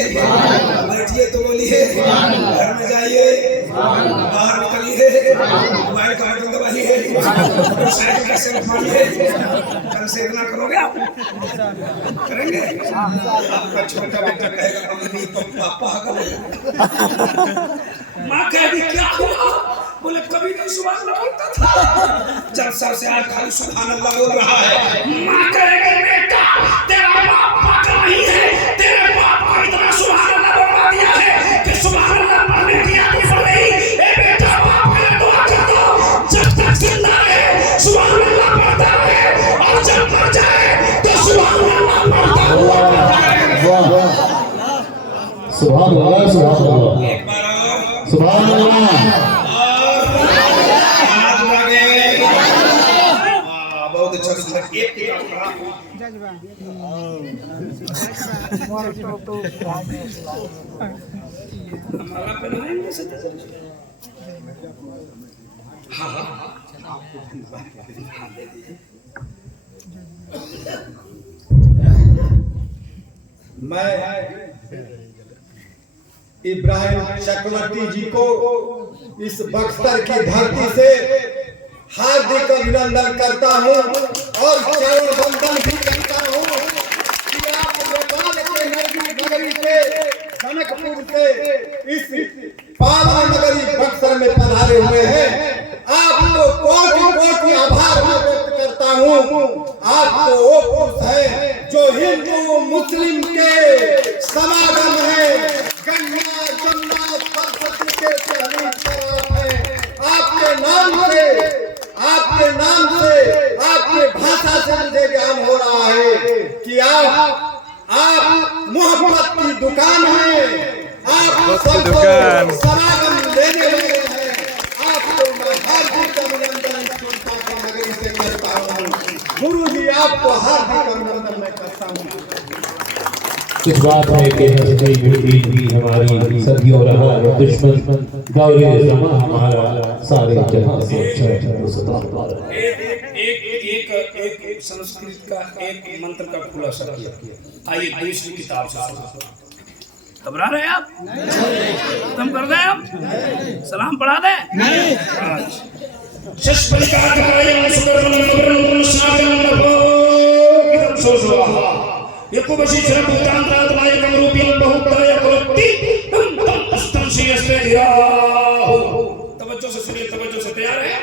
बैठिए तो बोलिए, घर में जाइए, बाहर निकलिए, मोबाइल का बटन दबाइए, साइकिल का सेल्फ मारिए। कल से इतना करोगे आप? करेंगे? आपका छोटा बेटा कहेगा मम्मी पापा का माँ कहेगी क्या हुआ? बोले कभी नहीं सुभान अल्लाह बोलता था, जब सबसे आज खाली सुभान अल्लाह बोल रहा है। माँ कहेगी बेटा तेरा बाप पागल नहीं है, तेरे बाप को इतना सुभान अल्लाह बोलवा दिया है कि सुभान अल्लाह पढ़ने की आदत पड़ गई। ए बेटा बाप के लिए दुआ कर दो, जब तक जिंदा है सुभान अल्लाह पढ़ता है और जब मर जाए तो सुभान अल्लाह पढ़ता है। सुभान अल्लाह, सुभान अल्लाह, एक बार और सुभान अल्लाह। हाथ लगे। बहुत अच्छा। एक किताब पढ़ा मैं इब्राहिम चक्रवर्ती जी को इस बक्सर की धरती से हार्दिक अभिनंदन करता हूं और चरण वंदन भी करता हूं कि आप नेपाल के नजदीक नगरी से जनकपुर से इस पावन नगरी बक्सर में पधारे हुए हैं। आपको कोटि कोटि आभार व्यक्त करता हूं। आपको वो पुरुष है जो हिंदू मुस्लिम के समागम है, गंगा जमुना सरस्वती के सहलीन पर आप हैं। आपके नाम से आपके भाषा से मुझे ज्ञान हो रहा है कि आप मोहब्बत की दुकान है। आप सबको समागम लेने वाले हैं। आपको मैं हार्दिक अभिनंदन सुनता की नगरी से करता हूँ। गुरु जी आपको हार्दिक अभिनंदन मैं करता हूँ। इस बात है कि हस्ती मिट्टी भी हमारी सदियों रहा है दुश्मन, गौरे जमा हमारा सारे जहां से एक संस्कृत का एक मंत्र का खुलासा किया। आइए दूसरी किताब से। घबरा रहे आप? खत्म कर दें हम? सलाम पढ़ा दें? नहीं। तवज्जो से सुनिए, तवज्जो से। तैयार है?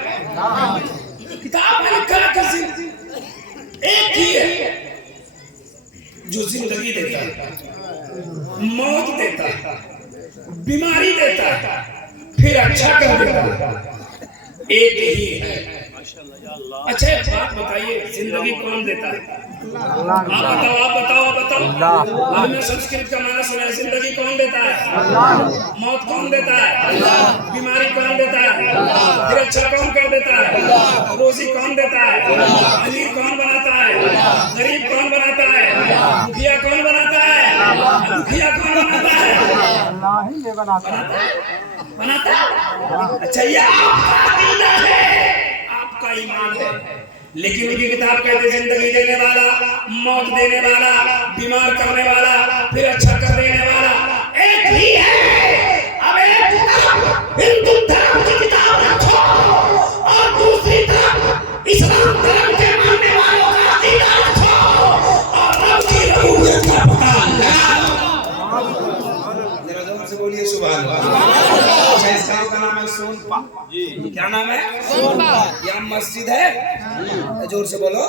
किताब में लिखा है एक ही है जो जिंदगी देता है, मौत देता है, बीमारी देता है, फिर अच्छा कर देता है। एक ही है। अच्छा एक बात बताइए, जिंदगी कौन देता है? आप बताओ। आपने संस्कृत का माना सुना है, जिंदगी कौन देता है? मौत कौन देता है? बीमारी कौन देता है? फिर अच्छा कौन कर देता है? रोजी कौन देता है? अमीर कौन बनाता है? गरीब कौन बनाता है? मुखिया कौन बनाता है? मुखिया कौन बनाता है? बनाता है। अच्छा ये आपका ईमान है, लेकिन उनकी किताब कहते जिंदगी देने वाला, मौत देने वाला, बीमार करने वाला, फिर अच्छा कर देने वाला एक ही है। अब एक हिंदू धर्म की किताब रखो और दूसरी तरफ इस्लाम धर्म के मानने वालों का अकीदा रखो और रब की रबूबियत का पता लगाओ। जरा जोर से बोलिए सुभान अल्लाह। इसका नाम है सोनपा। क्या नाम है? सोनपा। यहाँ मस्जिद है? जोर से बोलो।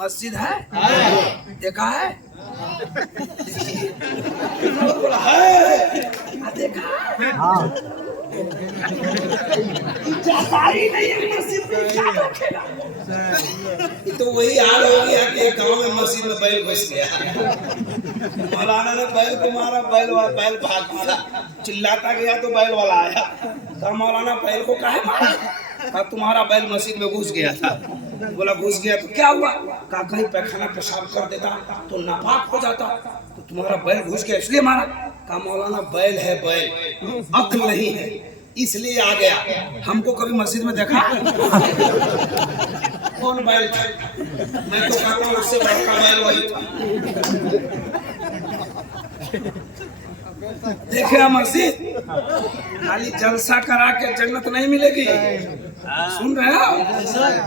मस्जिद है? देखा है? बोला है? देखा? जाता ही नहीं है मस्जिद में, क्या रखेगा? तो वही हाल हो गया कि एक गांव में मस्जिद में बैल घुस गया। मौलाना ने बैल को मारा, बैल भाग गया, चिल्लाता गया तो बैल वाला आया। कहा मौलाना बैल को काहे मारा? कहा तुम्हारा बैल मस्जिद में घुस गया था। बोला घुस गया तो क्या हुआ? कहा कहीं पैखाना पेशाब कर देता तो नापाक हो जाता, तो तुम्हारा बैल घुस गया इसलिए मारा। कहा मौलाना बैल है, बैल अक्ल नहीं है इसलिए आ गया। हमको कभी मस्जिद में देखा? कौन बैल था? मैं तो कहता हूँ उससे बड़का बैल वही था। देखे मस्जिद खाली जलसा करा के जन्नत नहीं मिलेगी। सुन रहे हो?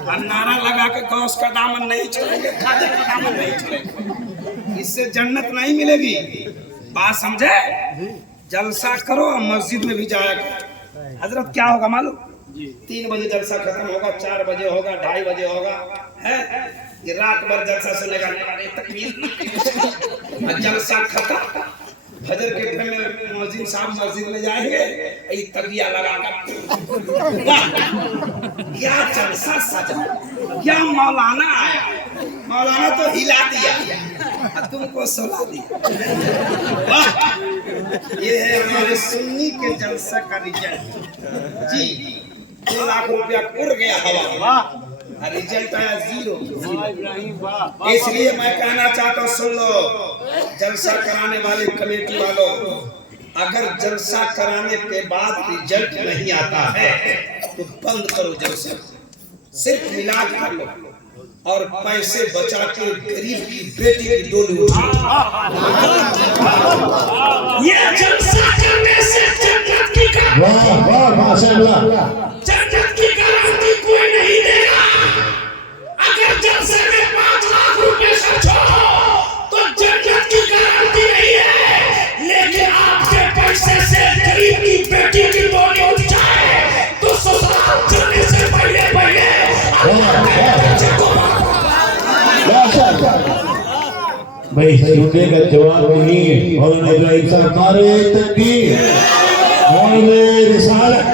और नारा लगा के गौस का दामन नहीं छोड़ेंगे, खाजा का दामन नहीं छोड़ेंगे, इससे जन्नत नहीं मिलेगी। बात समझे? जलसा करो और मस्जिद में भी जाया करो। हजरत क्या होगा मालूम? 3 बजे जलसा खत्म होगा, 4 बजे होगा, 2:30 बजे होगा, है ये रात भर जलसा सुनेगा। जलसा खत्म, फजर के टाइम में मौजिन साहब मस्जिद में जाएंगे, ये तकिया लगाकर क्या जलसा सजा, क्या मौलाना आया, मौलाना तो हिला दिया, तुमको सुला दिया। ये है हमारे सुन्नी के जलसा का रिजल्ट जी। 2 लाख रुपया उड़ गया हवा, रिजल्ट आया 0। इसलिए मैं कहना चाहता हूँ, सुन लो जलसा कराने वाले कमेटी वालों, अगर जलसा कराने के बाद रिजल्ट नहीं आता है तो बंद करो जलसा, सिर्फ मिलाद कर लो और पैसे बचा के गरीब की बेटी की डोली उठाओ। ये जलसा करने से जन्नत की जन्नत की गारंटी कोई नहीं देगा। अगर जलसे में 5 लाख रुपए खर्च हो तो जन्नत की गारंटी नहीं है, लेकिन आपके पैसे से गरीब की बेटी की डोली उठ जाए तो ससुराल जाने से पहले भाई सुनने का जवाब नहीं। मौलाना इब्राहिम साहब नारे तकबीर, मौलाना रिसालत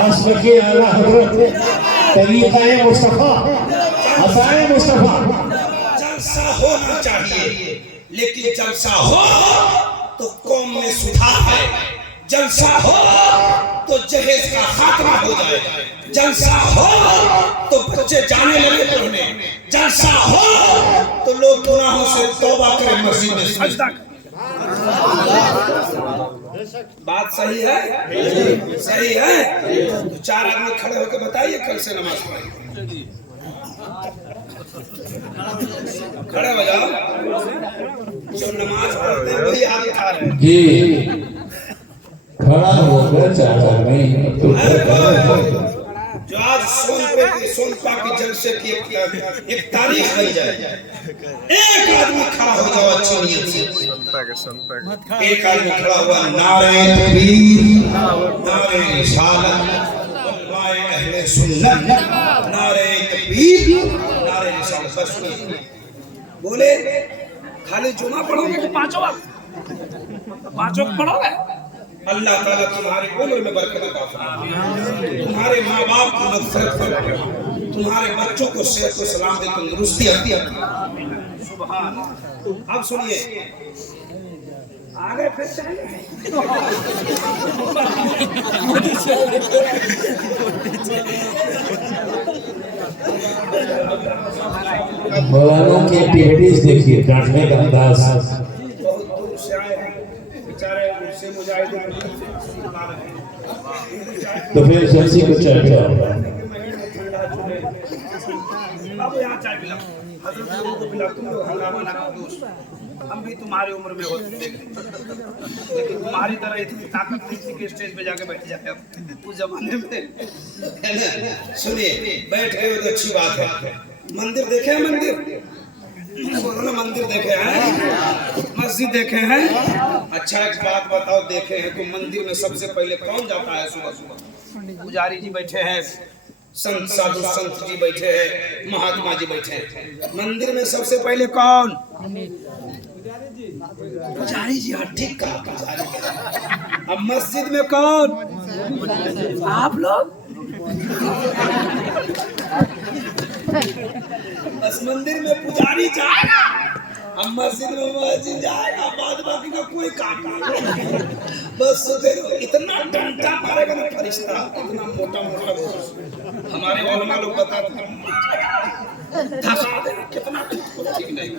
मसलके आला हजरत तरीक़ाए मुस्तफा असाए मुस्तफा। जलसा होना चाहिए, लेकिन जलसा हो तो कौम में सुधार है, जलसा हो तो जहेज का खात्मा हो जाए, जलसा हो तो बच्चे जाने लगे पढ़ने, जलसा हो तो लोग गुनाहों से तौबा करें, मस्जिद में सजदा करें। बात सही है? सही है? तो 4 आदमी खड़े होकर बताइए कल से नमाज पढ़ेंगे। खड़े हो जाओ, जो नमाज पढ़ते हैं वही हाथ उठा रहे हैं जी। खड़ा होकर 4 आदमी जो आज सोनपा की जलसे की एक तारीख बन जाए। एक आदमी खड़ा हो जाओ अच्छी नीयत से, एक आदमी खड़ा हुआ, नारे तकबीर, नारे रिसालत, वल्लाह अहले सुन्नत, नारे तकबीर, नारे रिसालत। बस बोले खाली जुमा पढ़ोगे कि 5 वक्त? 5 वक्त पढ़ोगे? अल्लाह ताला तुम्हारी उम्र में बरकत अता फरमाए, तुम्हारे माँ बाप की मग़फ़िरत फरमाए, तुम्हारे बच्चों को सेहत व सलामती तंदुरुस्ती अता फरमाए। सुभान। अब सुनिए आगे फिर मौलाना की एक्टिविटीज देखिए, डांटने का अंदाज। बहुत दूर से आए बेचारे, मुझसे मुजाहिदीन तो फिर शमसी को चाय पिलाओ। अब यहाँ चाय पिलाओ, हजरत को पिलाओ, तुम लोग हंगामा ना करो दोस्त। हम भी तुम्हारी उम्र में होते थे, लेकिन तुम्हारी तरह इतनी ताकत नहीं थी कि स्टेज पे जाके बैठ जाए उस जमाने में, है ना? सुनिए, बैठ गए तो अच्छी बात है। मंदिर देखे हैं? मंदिर ना, मंदिर देखे हैं? मस्जिद देखे हैं? अच्छा एक बात बताओ, देखे हैं तो मंदिर में सबसे पहले कौन जाता है? सुबह सुबह पुजारी जी बैठे हैं, संत साधु संत जी बैठे हैं, महात्मा जी बैठे हैं। मंदिर में सबसे पहले कौन? पुजारी जी। हाँ ठीक कहा, पुजारी। अब मस्जिद में कौन? आप लोग। बस मंदिर में पुजारी जाएगा, हम मस्जिद में मस्जिद जाएगा, बाद बाकी का कोई काम नहीं। बस देखो इतना डंडा मारेगा ना फरिश्ता, इतना मोटा मोटा हमारे उलमा लोग बताते हैं धसा देगा कितना ठीक नहीं।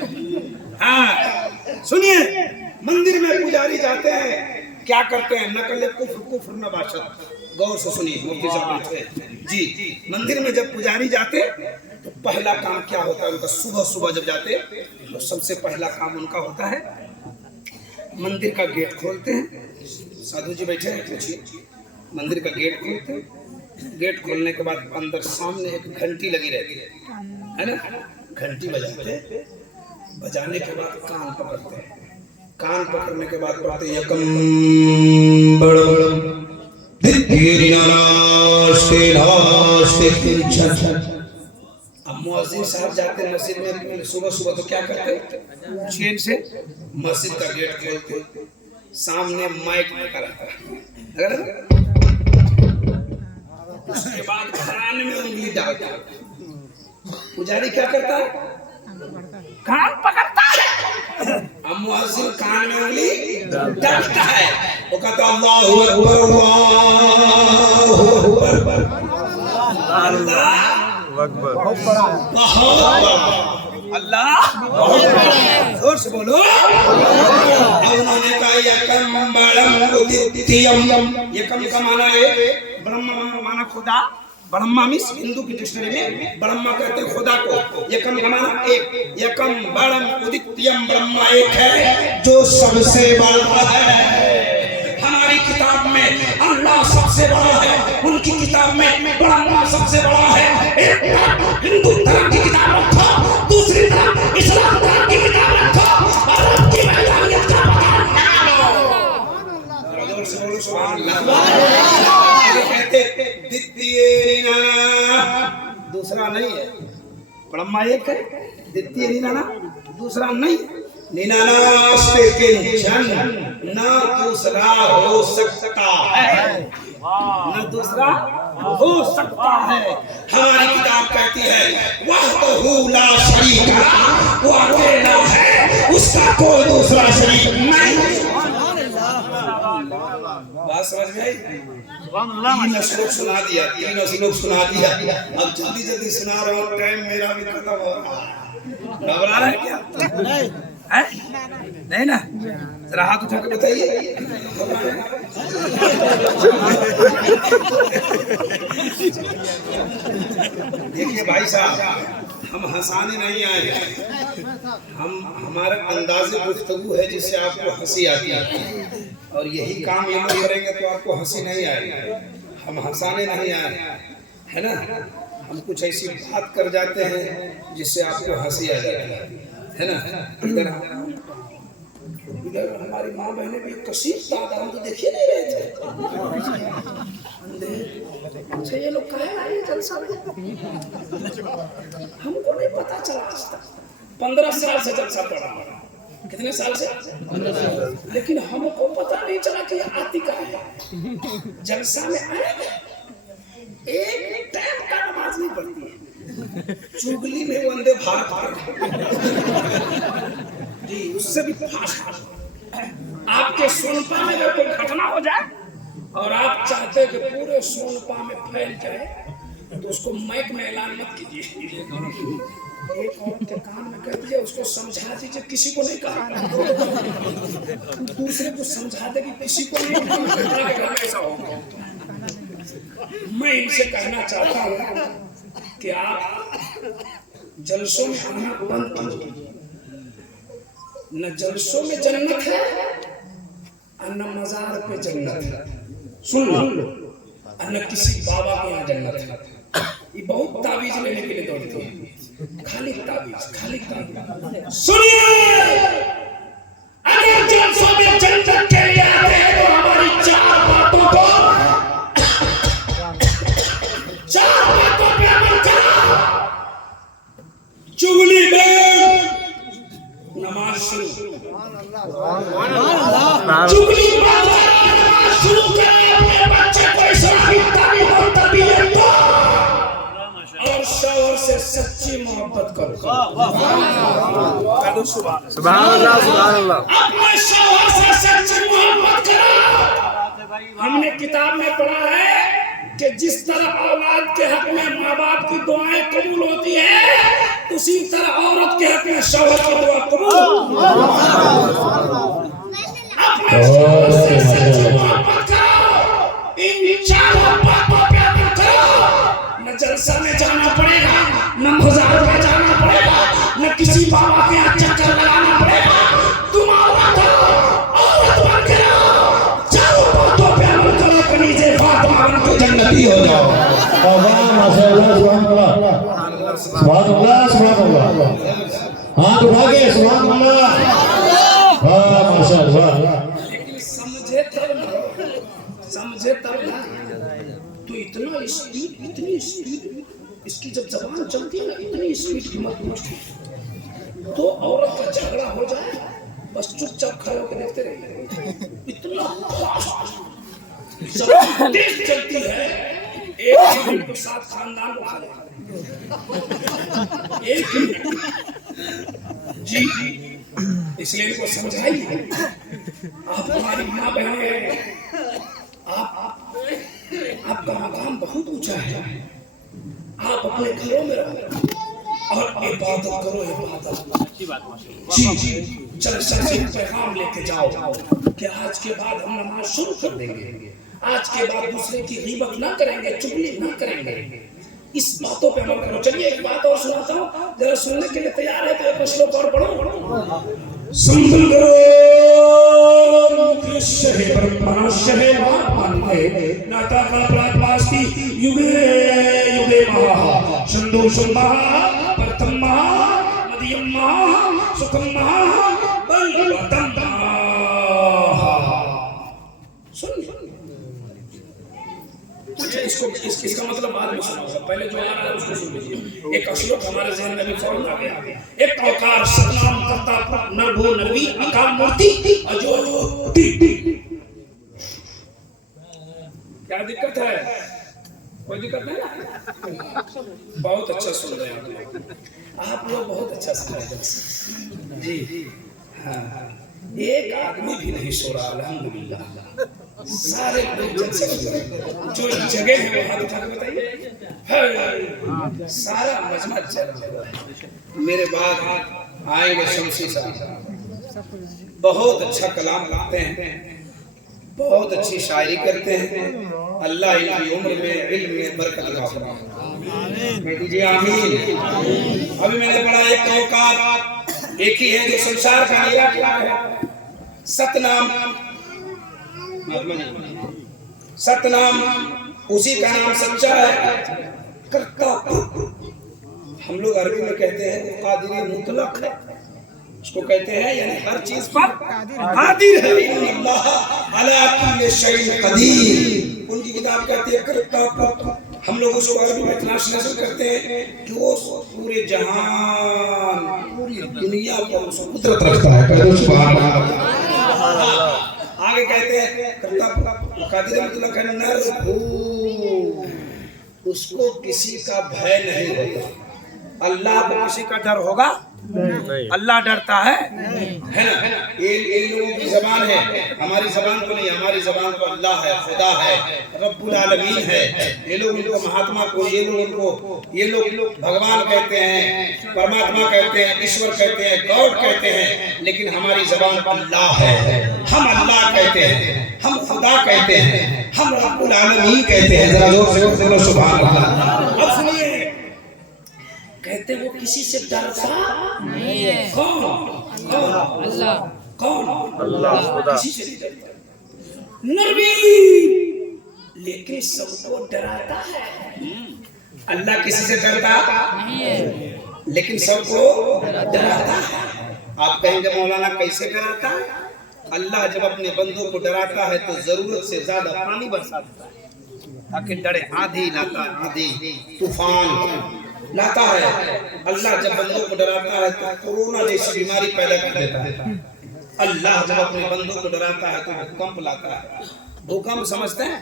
हाँ सुनिए, मंदिर में पुजारी जाते हैं, क्या करते हैं? नकल कुफ्र कुफ्र नबाशत। गौर से सुनिए, मुफ्ती साहब जी, मंदिर में जब पुजारी जाते तो पहला काम क्या होता है उनका? सुबह सुबह जब जाते तो सबसे पहला काम उनका होता है मंदिर का गेट खोलते हैं। साधु जी बैठे हैं, पूछिए। मंदिर का गेट खोलते हैं, गेट खोलने के बाद अंदर सामने एक घंटी लगी रहती है ना, घंटी बजाते, बजाने के बाद कान पकड़ते हैं, कान पकड़ने के बाद पढ़ते यकम बड़म अब मुअज्जिन साहब जाते हैं मस्जिद में सुबह सुबह तो क्या करते हैं? चैन से मस्जिद का गेट खोलते, सामने माइक लगा रहता है, उसके बाद कान में उंगली डालता। पुजारी क्या करता है? कान पकड़ता है, अब मुअज्जिन कान में उंगली डालता है, वो कहता अल्लाहु अकबर अल्लाहु अकबर अल्लाह बहुत बड़ा अल्लाह जोर से बोलो। उन्होंने कहा यकम बड़म उदित्यम, यकम का माना है ब्रह्म, माना खुदा। ब्रह्मा मीन्स हिंदू की डिक्शनरी में ब्रह्मा कहते हैं खुदा को। यकम का माना एक, यकम बड़म उदित्यम, ब्रह्मा एक है जो सबसे बड़ा है। हमारी किताब में अल्लाह सबसे बड़ा है, उनकी किताब में ब्रह्मा सबसे बड़ा है। एक तरफ हिंदू धर्म की किताब रखो, दूसरी तरफ इस्लाम धर्म की किताब रखो, और उनकी वैज्ञानिक का पता जोर से बोलो सुभान अल्लाह। कहते द्वितीय दूसरा नहीं है, ब्रह्मा एक है, द्वितीय निनाना दूसरा नहीं। निनानास्ते किंचन, ना दूसरा हो सकता है, ना दूसरा हो सकता है। हमारी किताब कहती है वहदहू ला शरीक लह, वो अकेला है, उसका कोई दूसरा शरीक नहीं। बात समझ में आई? तीन श्लोक सुना दिया, तीन श्लोक सुना दिया। अब जल्दी जल्दी सुना रहा हूँ, टाइम मेरा भी खत्म हो रहा है। घबरा रहे हैं क्या? नहीं ना, जरा हाथ उठा के बताइए। देखिए भाई साहब, हम हंसाने नहीं आए, हमारा अंदाज़े गुफ्तगू है जिससे आपको हंसी आती है, और यही काम यहाँ करेंगे तो आपको हंसी नहीं आएगी। हम हंसाने नहीं आए, है ना, हम कुछ ऐसी बात कर जाते हैं जिससे आपको हंसी आ जाती है ना। इधर हमारी माँ बहनें भी कसीर तादाद हम तो देख ही नहीं रहे थे। अच्छा ये लोग कहे आए जलसा में, हमको नहीं पता चला आज तक। 15 साल से जलसा पड़ा, कितने साल से? लेकिन हमको पता नहीं चला कि ये आती का है। जलसा में आए, एक टाइम का नमाज नहीं पढ़ती है, चुगली में वंदे भारत जी, उससे भी फास्ट। आपके सोनपा में अगर कोई घटना हो जाए और आप चाहते कि पूरे सोनपा में फैल जाए, तो उसको माइक में ऐलान मत कीजिए, एक औरत के कान में कह दीजिए, उसको समझा दीजिए, किसी को नहीं कहा, दूसरे को समझा दे कि किसी को नहीं, ऐसा होगा। मैं इनसे कहना चाहता हूँ कि आप जलसों में आना बंद कीजिए। न जलसों में जन्नत है और न मजार पे जन्नत है, सुन लो, और न किसी बाबा के यहाँ जन्नत है। ये बहुत ताबीज लेने के लिए दौड़ती है, खाली ताबीज, खाली ताबीज। सुनिए, अगर जलसों में जन्नत के लिए आते हैं तो हमारी चार बातों पे अमल करो। चुगली में नमाज शुरू, चुगली शुरू करें, अपने बच्चे को इस्लामी तालीम और तरबियत दो, और शौहर से सच्ची मोहब्बत करो। सुभान अल्लाह। अपने शौहर से सच्ची मोहब्बत करो। हमने किताब में पढ़ा है कि जिस तरह औलाद के हक में माँ बाप की दुआएं कबूल होती है, उसी तरह औरत के हक में शौहर की दुआ कबूल। अपने शौहर से सच्ची मोहब्बत करो। इन चारों बातों पे अमल करो। न जलसा में जाना पड़ेगा, न मज़ार में जाना पड़ेगा, न किसी बाबा के यहाँ चक्कर लगाना पड़ेगा। तुम औरत हो, औरत बन के रहो। चारों बातों पे अमल करो, कनीज़े फातिमा बन के जन्नती हो जाओ। माशाअल्लाह, सुभान अल्लाह, सुभान अल्लाह, सुभान अल्लाह। हाथ उठा के सुभान अल्लाह। हाँ माशाअल्लाह। लेकिन समझे तब ना। तो इतना स्पीड, इतनी स्पीड, इसकी जब जबान चलती है ना, इतनी स्पीड की मत पूछो। तो औरत का झगड़ा हो जाए, बस चुपचाप खड़े होकर देखते रहिए। इतना जबान तेज चलती है, एक मिनट के साथ खानदान को खा लेगा। एक मिनट। जी इसलिए इनको समझाइए। आप हमारी माँ बहनें हैं, आपका मकाम बहुत ऊंचा है। आप अपने घरों में रहो और इबादत करो, इबादत। जी चल पैगाम लेके जाओ कि आज के बाद हम नमाज शुरू कर देंगे। आज के बाद दूसरे की गीबत ना करेंगे, चुगली ना करेंगे। इस बातों पे अमल करो। चलिए एक बात और सुनाता हूँ, जरा सुनने के लिए तैयार है तो एक श्लोक और पढ़ो। इसका मतलब बाद में सुनाऊंगा, पहले जो आ रहा है उसको सुन लीजिए। एक श्लोक हमारे ज़हन में भी फौरन आ गया। एक औकार सतनाम करता नरभो नरवी अकाल मूर्ति अजोति। क्या दिक्कत है? कोई दिक्कत नहीं। बहुत अच्छा सुन रहे हैं आप लोग, बहुत अच्छा सुन रहे हैं जी। हाँ, एक आदमी भी नहीं सो रहा, अल्हम्दुलिल्लाह। सारे लोग जो जगह है वो हाथ उठा के बताइए। सारा मजमा चल रहा है। मेरे बाद आएंगे शमसी साहब, बहुत अच्छा कलाम करते हैं, बहुत अच्छी शायरी करते हैं। अल्लाह इनकी उम्र में, इल्म में बरकत अता फरमाए। मैं दीजिए आमीन। अभी मैंने पढ़ा एक औकात एक ही है जो संसार का निरा है। सतनाम, सतनाम उसी का नाम सच्चा है। करता हम लोग अरबी में कहते हैं कादिर मुतलक है, उसको कहते हैं यानी हर चीज पर कादिर है। अल्लाह अला कुल्ली शैइन कदीर, उनकी किताब कहती है करता। हम लोग उसको अरबी में ट्रांसलेशन करते हैं कि वो पूरे जहान, पूरी दुनिया पर उसको कुदरत रखता है। सुभान अल्लाह। आगे कहते हैं करता कादिर मतलब है नरभू, उसको किसी का भय नहीं होता। अल्लाह को किसी का डर होगा? अल्लाह डरता है ना? ये लोगों की जबान है, हमारी जबान को नहीं। हमारी जबान को अल्लाह है, खुदा है, रब्बुल आलमीन है। ये लोग इनको महात्मा को, ये लोग भगवान कहते हैं, परमात्मा कहते हैं, ईश्वर कहते हैं, गॉड कहते हैं। लेकिन हमारी जबान अल्लाह है। हम अल्लाह कहते हैं, हम खुदा कहते हैं, हम रब्बुल आलमीन कहते हैं। जरा जोर से बोलो सुभान अल्लाह। अब सुनिए, कहते वो किसी से डरता नहीं है। कौन? अल्लाह। कौन? अल्लाह, खुदा। किसी से नहीं डरता। नबी लेकिन सबको डराता है। अल्लाह किसी से डरता नहीं है, लेकिन सबको डराता है। आप कहेंगे मौलाना कैसे डराता? अल्लाह जब अपने बंदों को डराता है तो जरूरत से ज्यादा पानी बरसाता है ताकि डरे। आंधी लाता, आंधी तूफान लाता है। अल्लाह जब बंदों को डराता है तो कोरोना जैसी बीमारी पैदा कर देता है। अल्लाह जब अपने बंदों को डराता है तो भूकंप लाता है, भूकंप समझते हैं?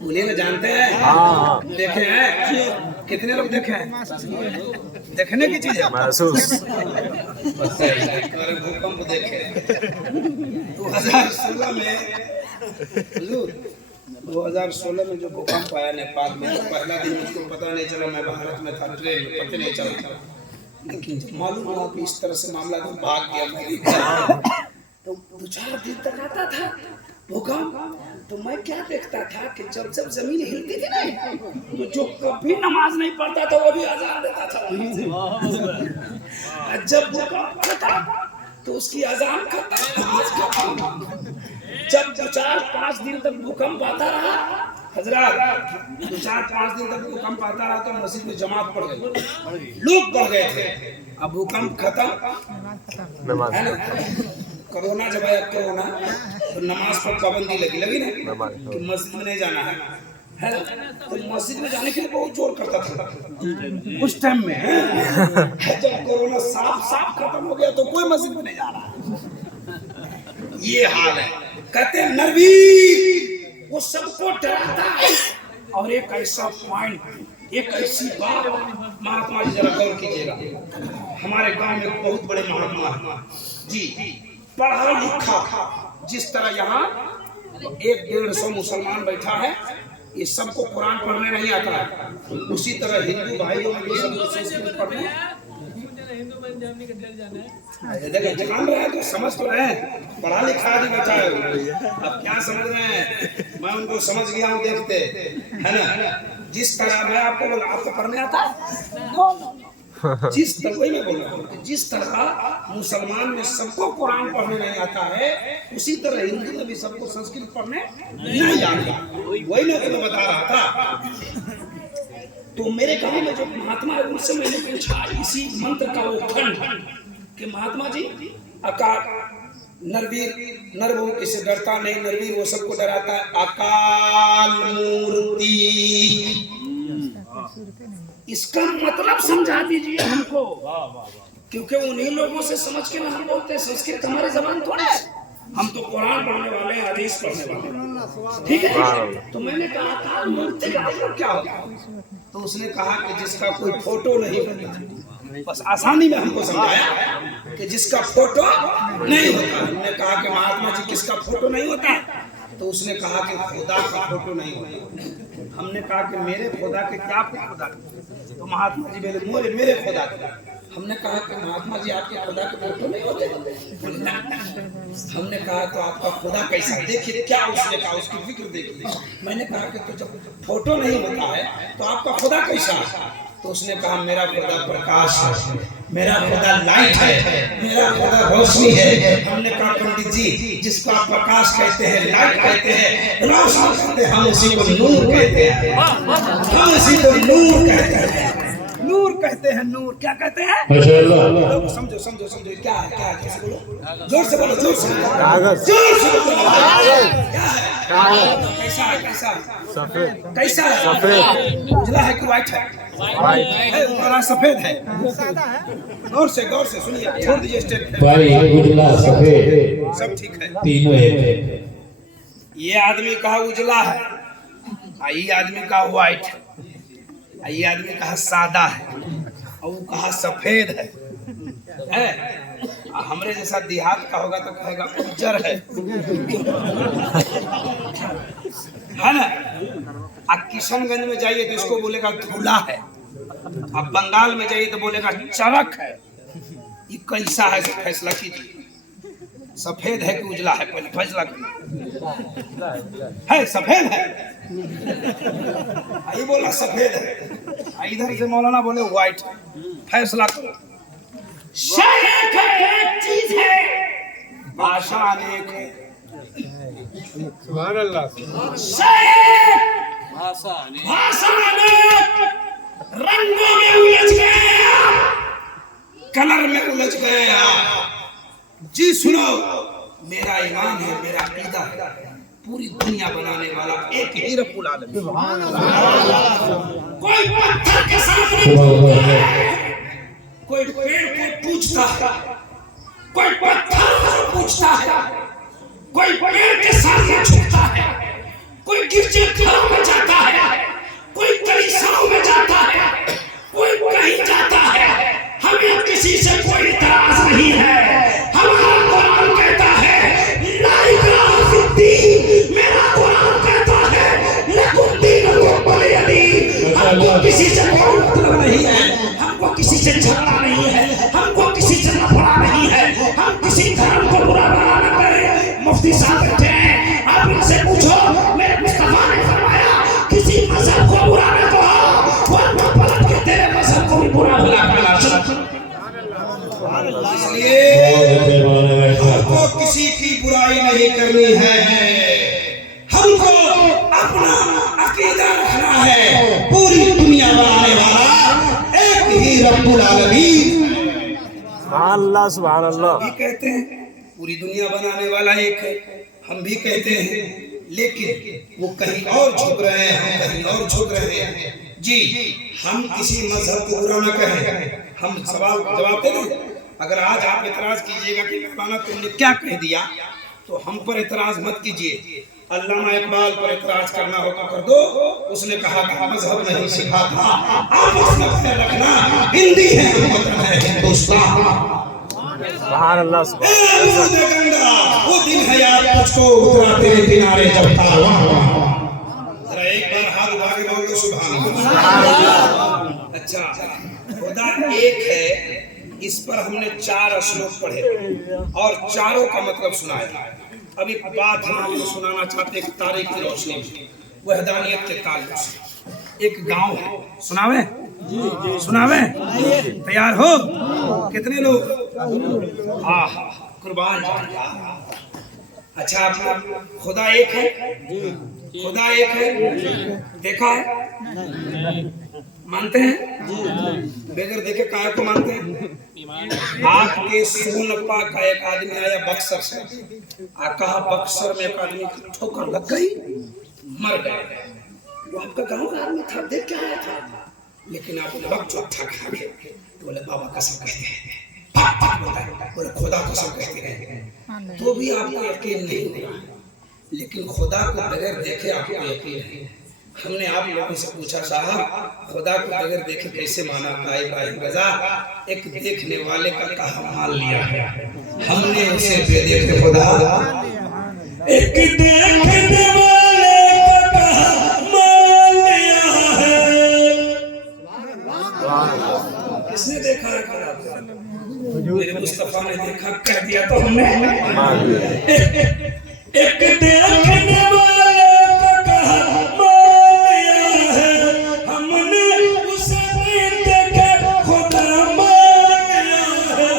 बोलिए ना, जानते हैं? देखे हैं? कितने लोग देखे हैं? देखने की चीज है महसूस। भूकंप देखे 2016 में 2016 में जो भूकंप आया नेपाल में, तो पहला दिन मुझको पता नहीं चला, मैं भारत में था, ट्रेन में पता नहीं चला, लेकिन जब मालूम हुआ कि इस तरह से मामला तो भाग गया मैं। तो 2-4 दिन तक आता था भूकंप, तो मैं क्या देखता था कि जब जब जमीन हिलती थी ना, तो जो कभी नमाज नहीं पढ़ता था वो भी अजान देता था। जब भूकंप आता तो उसकी अजान खत्म, नमाज खत्म। जब 2-4-5 दिन तक भूकंप आता रहा हजरत, 2-4-5 दिन तक भूकंप आता रहा, तो मस्जिद में जमात पड़ गई, लोग बढ़ गए थे। अब भूकंप खत्म है ना, कोरोना जब आया कोरोना, तो नमाज पर पाबंदी लगी ना कि मस्जिद में नहीं जाना है ना, तो मस्जिद में जाने के लिए बहुत जोर करता था उस टाइम में। जब कोरोना साफ खत्म हो गया तो कोई मस्जिद में नहीं जा रहा। ये हाल है। कहते हैं नरवीर वो सबको डराता है। और एक ऐसा पॉइंट, एक ऐसी बात महात्मा जी जरा गौर कीजिएगा, हमारे गांव में बहुत बड़े महात्मा जी, पढ़ा लिखा, जिस तरह यहाँ 100-150 मुसलमान बैठा है, ये सबको कुरान पढ़ने नहीं आता है, उसी तरह हिंदू भाइयों में भी सबको संस्कृत पढ़ने जान रहे हैं, तो समझ तो रहे हैं, पढ़ा लिखा आदमी बैठा है। अब क्या समझ रहे हैं, मैं उनको समझ गया हूँ, देखते है ना, जिस तरह मैं आपको बोला, आपको पढ़ने आता है, जिस तरह वही मैं बोल रहा हूँ, जिस तरह मुसलमान में सबको कुरान पढ़ने नहीं आता है, उसी तरह हिंदू में भी सबको संस्कृत पढ़ने नहीं आता। वही मैं तुम्हें बता रहा था। तो मेरे गांव में जो महात्मा है उनसे मैंने पूछा इसी मंत्र का वो खंड कि महात्मा जी, अकाल नरवीर, नर वो किसे डरता नहीं, नरवीर वो सबको डराता है, अकाल मूर्ति, इसका मतलब समझा दीजिए हमको, क्योंकि उन्हीं लोगों से समझ के ना हम बोलते हैं, संस्कृत हमारी जबान थोड़ा है, हम तो कुरान पढ़ने वाले हैं, हदीस पढ़ने वाले, ठीक है। तो मैंने कहा अकाल मूर्ति का मतलब क्या होगा, तो उसने कहा कि जिसका कोई फोटो नहीं होता, बस आसानी में हमको समझाया कि जिसका फोटो नहीं होता। हमने कहा कि महात्मा जी किसका फोटो नहीं होता, तो उसने कहा कि खुदा का फोटो नहीं होता। हमने कहा कि मेरे खुदा के क्या खुदा, तो महात्मा जी बोले मेरे खुदा के। हमने कहा कि महात्मा जी आपके खुदा के फोटो नहीं होते, हमने कहा तो आपका खुदा कैसा, देखिए क्या उसने कहा, उसकी फिक्र देखिए। मैंने कहा कि तो जब फोटो नहीं होता है तो आपका खुदा कैसा, तो उसने कहा मेरा खुदा प्रकाश है, मेरा खुदा लाइट है, मेरा खुदा रोशनी है। हमने कहा पंडित जी जिसको आप प्रकाश कहते हैं, लाइट कहते हैं, रोशनी कहते हैं, हम उसी को नूर कहते हैं, हम उसी को नूर कहते हैं, नूर कहते हैं, नूर क्या कहते हैं, माशाअल्लाह। समझो समझो समझो क्या है, क्या है, जोर से बोलो, जोर से कागज, जोर से बोलो, क्या है, कैसा है, कैसा है, सफेद, कैसा है, सफेद, उजला है कि व्हाइट है, व्हाइट है, बड़ा सफेद है, गौर से सुनिए, छोड़ दीजिए स्टेट भाई, उजला सफेद सब ठीक है, तीनों एक है। ये आदमी कहा उजला है, ये आदमी कहा व्हाइट है, ये आदमी कहा सादा है, और वो कहा सफेद है। हमरे जैसा देहात का होगा तो कहेगा उज्जर है ना। अब किशनगंज में जाइए तो इसको बोलेगा धूला है, अब बंगाल में जाइए तो बोलेगा चरक है। ये कैसा है फैसला कीजिए, सफेद है कि उजला है, पहले फैसला है, सफेद है, ये बोला सफेद है, इधर से मौलाना बोले व्हाइट, फैसला करो। शेख एक चीज है, भाषा अनेक है, सुभान अल्लाह, शेख भाषा अनेक, रंगों में उलझ गए आप, कलर में उलझ गए आप। जी सुनो, मेरा ईमान है, मेरा अकीदा है, पूरी दुनिया बनाने वाला एक ही रब्बुल आलमीन। कोई पत्थर के सामने, कोई पेड़ को पूछता है, कोई पत्थर को पूछता है, कोई पेड़ के सामने झुकता है, कोई गिरजे घरों में जाता है, कोई कलीसियाओं में जाता है, कोई कहीं जाता है, हमें किसी से कोई इतराज नहीं है। हमारा कुरान कहता है ला इकराह फिद्दीन, मेरा कुरान कहता है लकुम दीनुकुम वलिय दीन। हमको किसी से कोई मतलब नहीं है, हमको किसी से झगड़ा नहीं है, हमको किसी से लफड़ा नहीं है, हम किसी धर्म को बुरा भला न करें। मुफ्ती साहब बैठे हैं, आप इनसे पूछो, मेरे मुस्तफा ने फरमाया किसी मजहब को बुरा न कहो, वरना पलट के तेरे मजहब को भी बुरा भला कहना। इसलिए हमको किसी की बुराई नहीं करनी है, हमको अपना अकीदा रखना है। पूरी दुनिया बनाने वाला एक ही रब्बुल आलमीन। सुभान अल्लाह भी कहते हैं पूरी दुनिया बनाने वाला एक है, हम भी कहते हैं, लेकिन वो कहीं और झुक रहे हैं, हम कहीं और झुक रहे हैं। जी, हम किसी मजहब को बुरा न कहें, हम सवाल जवाब दे दें। अगर आज आप इतराज कीजिएगा कि मौलाना तुमने क्या कह दिया, तो हम पर इतराज मत कीजिए। अल्लामा इकबाल पर इतराज करना हो तो कर दो, उसने कहा था मजहब नहीं सिखा था। आप उसने रखना, हिंदी है, वतन है हिंदुस्तान। सुभान अल्लाह वो दिन है याद तुझको उतरा तेरे किनारे जब कारवां। जरा एक बार हाथ उठा के बोल दो सुभान अल्लाह। अच्छा, खुदा एक है, इस पर हमने 4 श्लोक पढ़े और चारों का मतलब सुनाया। अब एक बात हम आपको सुनाना चाहते हैं तारीख की रोशनी में, वहदानियत के ताल्लुक से। एक गांव है, सुनावे सुनावे, तैयार हो? कितने लोग? कुर्बान जाएगा। अच्छा, आप खुदा एक है, खुदा एक है, देखा है, मानते हैं? बगैर देखे काहे को मानते हैं? आपके सोनपा का एक आदमी आया बक्सर से, कहा बक्सर में एक आदमी की ठोकर लग गई, मर गए। वो आपका गाँव आदमी था, देख के आया था, लेकिन आपने वक्त चौथा खा गए। तो बोले बाबा कसम कहते हैं, बोले खुदा कसम कहते हैं, तो भी आपको यकीन नहीं हुआ। लेकिन खुदा को बगैर देखे आपको यकीन है। हमने आप लोगों से पूछा, साहब खुदा को बगैर देखे कैसे माना? का इब्राहिम रजा एक देखने वाले का कहा मान लिया है, हमने उसे बेदेखे खुदा एक देखने वाले का कहा मान लिया है। किसने देखा है खुदा को? मेरे मुस्तफा ने देखा, कह दिया तो हमने एक देखने वाले का कहा मान लिया है, हमने उसे देखा खुदा मान लिया है।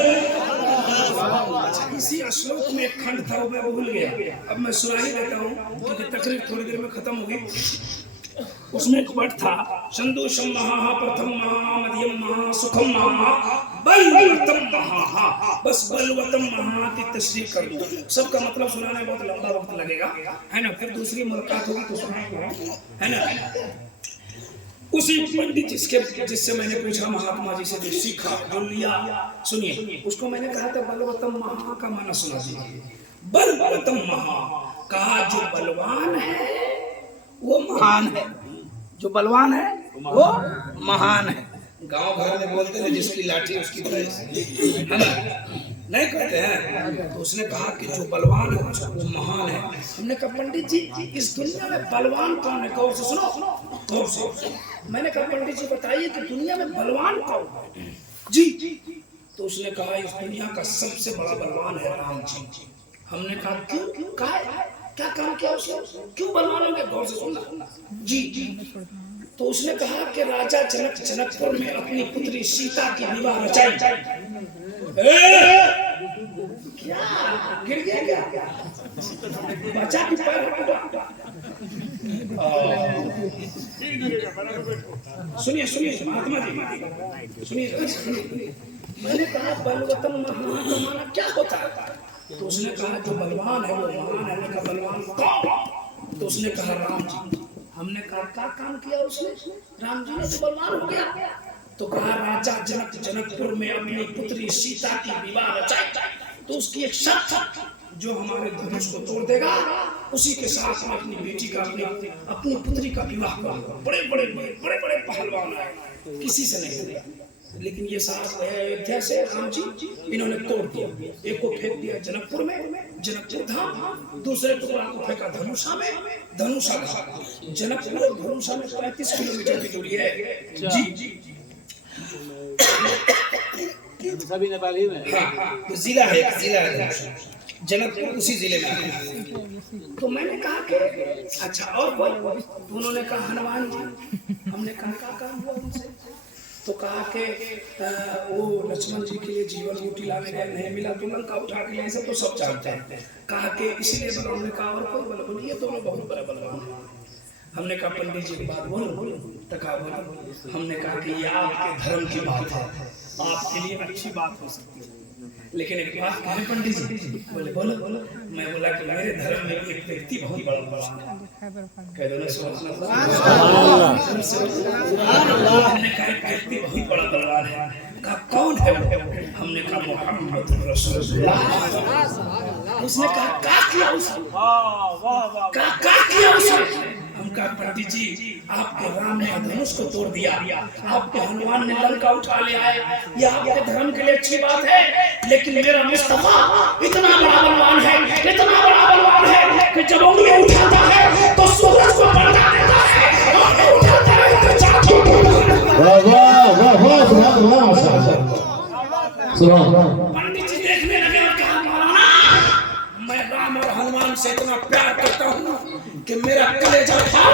अच्छा, इसी श्लोक में एक खंड था, मैं भूल गया, अब मैं सुना ही देता हूँ क्योंकि तकरीर थोड़ी देर में खत्म होगी। उसमें एक वर्ड था, संदोषम महा प्रथम महा मध्यम महा सुखम महा बलवतम महा। बस बलवतम महा की तशरीह कर दो, सबका मतलब सुनाने में बहुत लंबा वक्त लगेगा, है ना? फिर दूसरी मुलाकात होगी तो सुनाएंगे, है ना? उसी पंडित जिससे मैंने पूछा, महात्मा जी से जो सीखा, जो लिया, सुनिए, उसको मैंने कहा था बलवतम महा का माना सुना दीजिए। बलवतम महा कहा जो बलवान है वो महान है, जो बलवान है वो महान है। गांव घर में बोलते हैं जिसकी लाठी उसकी भैंस, है ना? नहीं कहते हैं? तो उसने कहा कि जो बलवान है वो महान है। हमने कहा पंडित जी इस दुनिया में बलवान कौन है? गौर से सुनो, गौर से। मैंने कहा पंडित जी बताइए कि दुनिया में बलवान कौन है? जी। तो उसने कहा इस दुनिया का सबसे बड़ा बलवान है राम जी। हमने कहा क्यों? कहा क्या काम किया उसने, क्यों बलवान हो गए? गौर से सुनना जी। तो उसने कहा कि राजा जनक जनकपुर में अपनी पुत्री सीता की विवाह रचाई। क्या गिर गया क्या? बचा की पैर सुनिए सुनिए महात्मा जी सुनिए। मैंने कहा बलवतम महान क्या होता है? तो उसने कहा जो बलवान है वो महान है। मैंने कहा बलवान कौन? तो उसने कहा राम जी। हमने कहा क्या काम किया उसने? राम जी ने तो बलवान हो गया। तो कहा राजा जनक जनकपुर में अपनी पुत्री सीता की विवाह रचाई। तो उसकी एक शर्त जो हमारे धनुष को तोड़ देगा उसी के साथ मैं अपनी बेटी का अपनी पुत्री का विवाह करूंगा। बड़े बड़े पहलवान है, किसी से नहीं होगा। लेकिन ये सारा अयोध्या से राम जी इन्होंने तोड़ दिया। एक को फेंक दिया जनकपुर में, जनकपुर धाम, दूसरे टुकड़ा को फेंका धनुषा में, धनुषा घाट। जनकपुर और धनुषा में 35 किलोमीटर की दूरी है जी। सभी नेपाली में तो जिला है धनुषा, जनकपुर उसी जिले में है। तो मैंने कहा कि अच्छा और कोई? उन्होंने कहा हनुमान जी। हमने कहा क्या काम हुआ उनसे? तो कहा कि वो लक्ष्मण जी के लिए जीवन बूटी लाने गए, नहीं मिला तो लंका उठा के ले, सब तो सब जानते हैं। कहा कि इसलिए बलवान ने कहा और कोई? बोले ये दोनों बहुत बड़े बलवान हैं। हमने कहा पंडित जी की बात बोलो, तो कहा बोलो। हमने कहा कि ये आपके धर्म की बात है, आपके लिए अच्छी बात हो सकती है, लेकिन एक बात कहें पंडित जी? बोले बोलो। मैं बोला कि मेरे धर्म में एक व्यक्ति बहुत बड़ा बलवान है। कह दो ना सुभान अल्लाह। हमने कहा एक व्यक्ति बहुत बड़ा बलवान है। कहा कौन है वो? हमने कहा मोहम्मद रसूलुल्लाह। उसने कहा क्या किया उसने? क्या किया उसने? हम कहा पंडित जी आपके राम ने धनुष को तोड़ दिया, आपके हनुमान ने लंका उठा लिया है, ये आपके धर्म के लिए अच्छी बात है, लेकिन मेरा मुस्तफा इतना बड़ा बलवान है कि जब उंगली उठाता है तो सूरज को पलटा देता है, और उठाता है तो चांद पंडित जी देखने लगे और कहा मौलाना मैं राम और हनुमान से इतना प्यार करता हूँ कि मेरा कलेजा था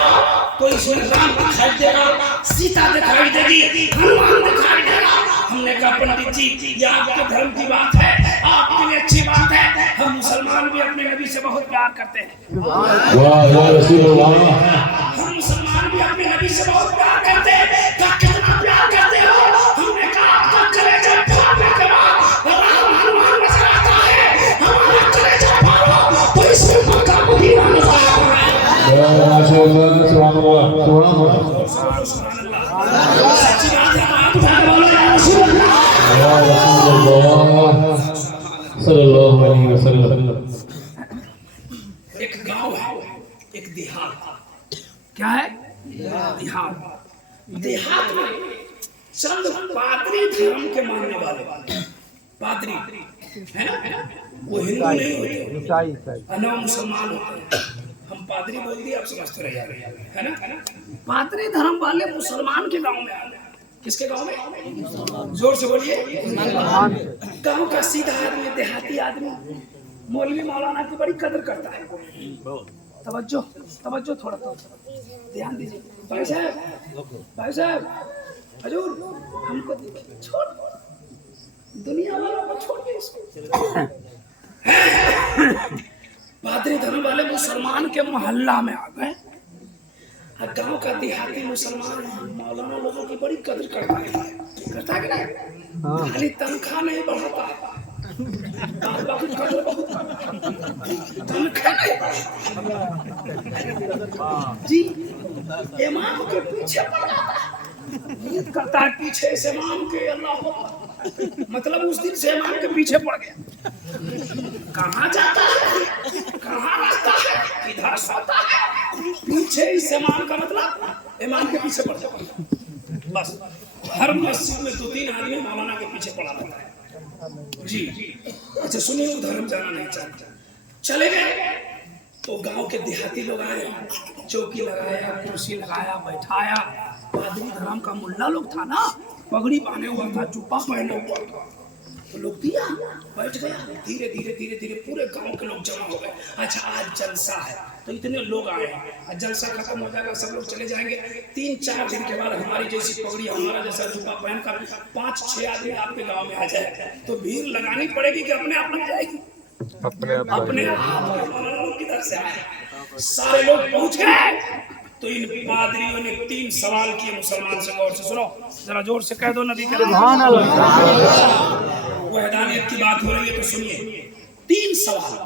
तो इसमें राम दिखाई देगा, सीता दिखाई देगी, हनुमान दिखाई देगा। हमने कहा पंडित जी ये आपके धर्म की बात है, आपके लिए अच्छी बात है। हम मुसलमान भी अपने नबी से बहुत प्यार करते हैं। हम मुसलमान भी अपने नबी से बहुत प्यार करते हैं। कितना प्यार करते हो? हमने कहा आपका कलेजा फाड़ने के बाद राम हनुमान नजर आता है, हमारा कलेजा फाड़ो तो इसमें मक्का मदीना नजर आता है। एक गांव है, एक देहात। क्या है? देहात में चंद पादरी धर्म के मानने वाले पादरी है ना, वो हिंदू नहीं होते, अना मुसलमान होते हैं। हम पादरी बोल दिए, आप समझते रहे है ना। पादरी धर्म वाले मुसलमान के गांव में आ गए। किसके गांव में? जोर से बोलिए। गांव का सीधा आदमी, देहाती आदमी मौलवी मौलाना की बड़ी कदर करता है। तवज्जो थोड़ा ध्यान दीजिए। भाई साहब हजूर हमको छोड़, दुनिया वालों को छोड़ के इसको। पादरी धर्म वाले मुसलमान के मोहल्ला में आ गए। गांव का देहाती मुसलमान मौलाना लोगों की बड़ी कदर करता है कि नहीं? खाली तनख्वाह नहीं बढ़ाता, जी इमाम के पीछे पड़ जाता है, करता है पीछे से इमाम के। अल्लाह मतलब उस दिन से इमाम के पीछे पड़ गया। कहाँ जाता है, कहाँ रहता है, किधर सोता है, पीछे इस इमाम का मतलब इमाम के पीछे पड़ जाता है। बस हर मस्जिद में 2-3 आदमी मौलाना के पीछे पड़ा रहता है जी। अच्छा सुनिए, वो धर्म जाना नहीं चाहता। चले गए तो गांव के देहाती लोग आए, चौकी लगाया, कुर्सी लगाया, बैठाया। पादरी धर्म का मुल्ला लोग था ना, पगड़ी बांधे हुआ था, जुब्बा पहने हुआ था, तो लोग दिया, बैठ गया। धीरे धीरे पूरे गांव के लोग जमा हो गए। अच्छा आज जलसा है तो इतने लोग आए हैं, जलसा खत्म हो जाएगा, सब लोग चले जाएंगे। 3-4 दिन के बाद हमारी जैसी पगड़ी, हमारा जैसा जुब्बा पहनकर 5-6 आदमी आपके गांव में आ जाए तो भीड़ लगानी पड़ेगी कि अपने आप लग जाएगी? अपने आप किधर से आए? सारे लोग पहुंच गए तो इन पादरियों ने 3 सवाल किए मुसलमान से। गौर से सुनो, जरा जोर से कह दो नबी के सुभान अल्लाह। वो हैदानियत की बात हो रही है तो सुनिए। 3 सवाल।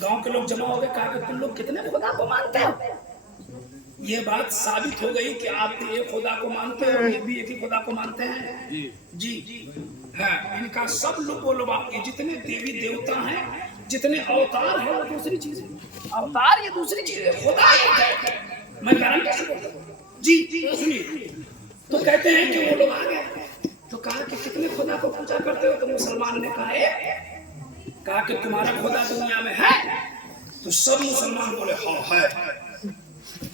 गांव के लोग जमा हो गए, कहा कि तुम लोग कितने खुदा को मानते हो? ये बात साबित हो गई कि आप भी एक खुदा को मानते हैं और ये भी एक ही खुदा को मानते हैं। जी हाँ, इनका सब लुबा ये जितने देवी देवता हैं, जितने अवतार हैं, वो दूसरी चीज है। अवतार ये दूसरी चीज है, खुदा एक है। मैं गारंटी से बोलता हूँ। जी सुनिए, तो कहते हैं कि वो लोग आ गए तो कहा कि कितने खुदा को पूजा करते हो? तो मुसलमान ने कहा कि तुम्हारा खुदा दुनिया में है? तो सब मुसलमान बोले हाँ है।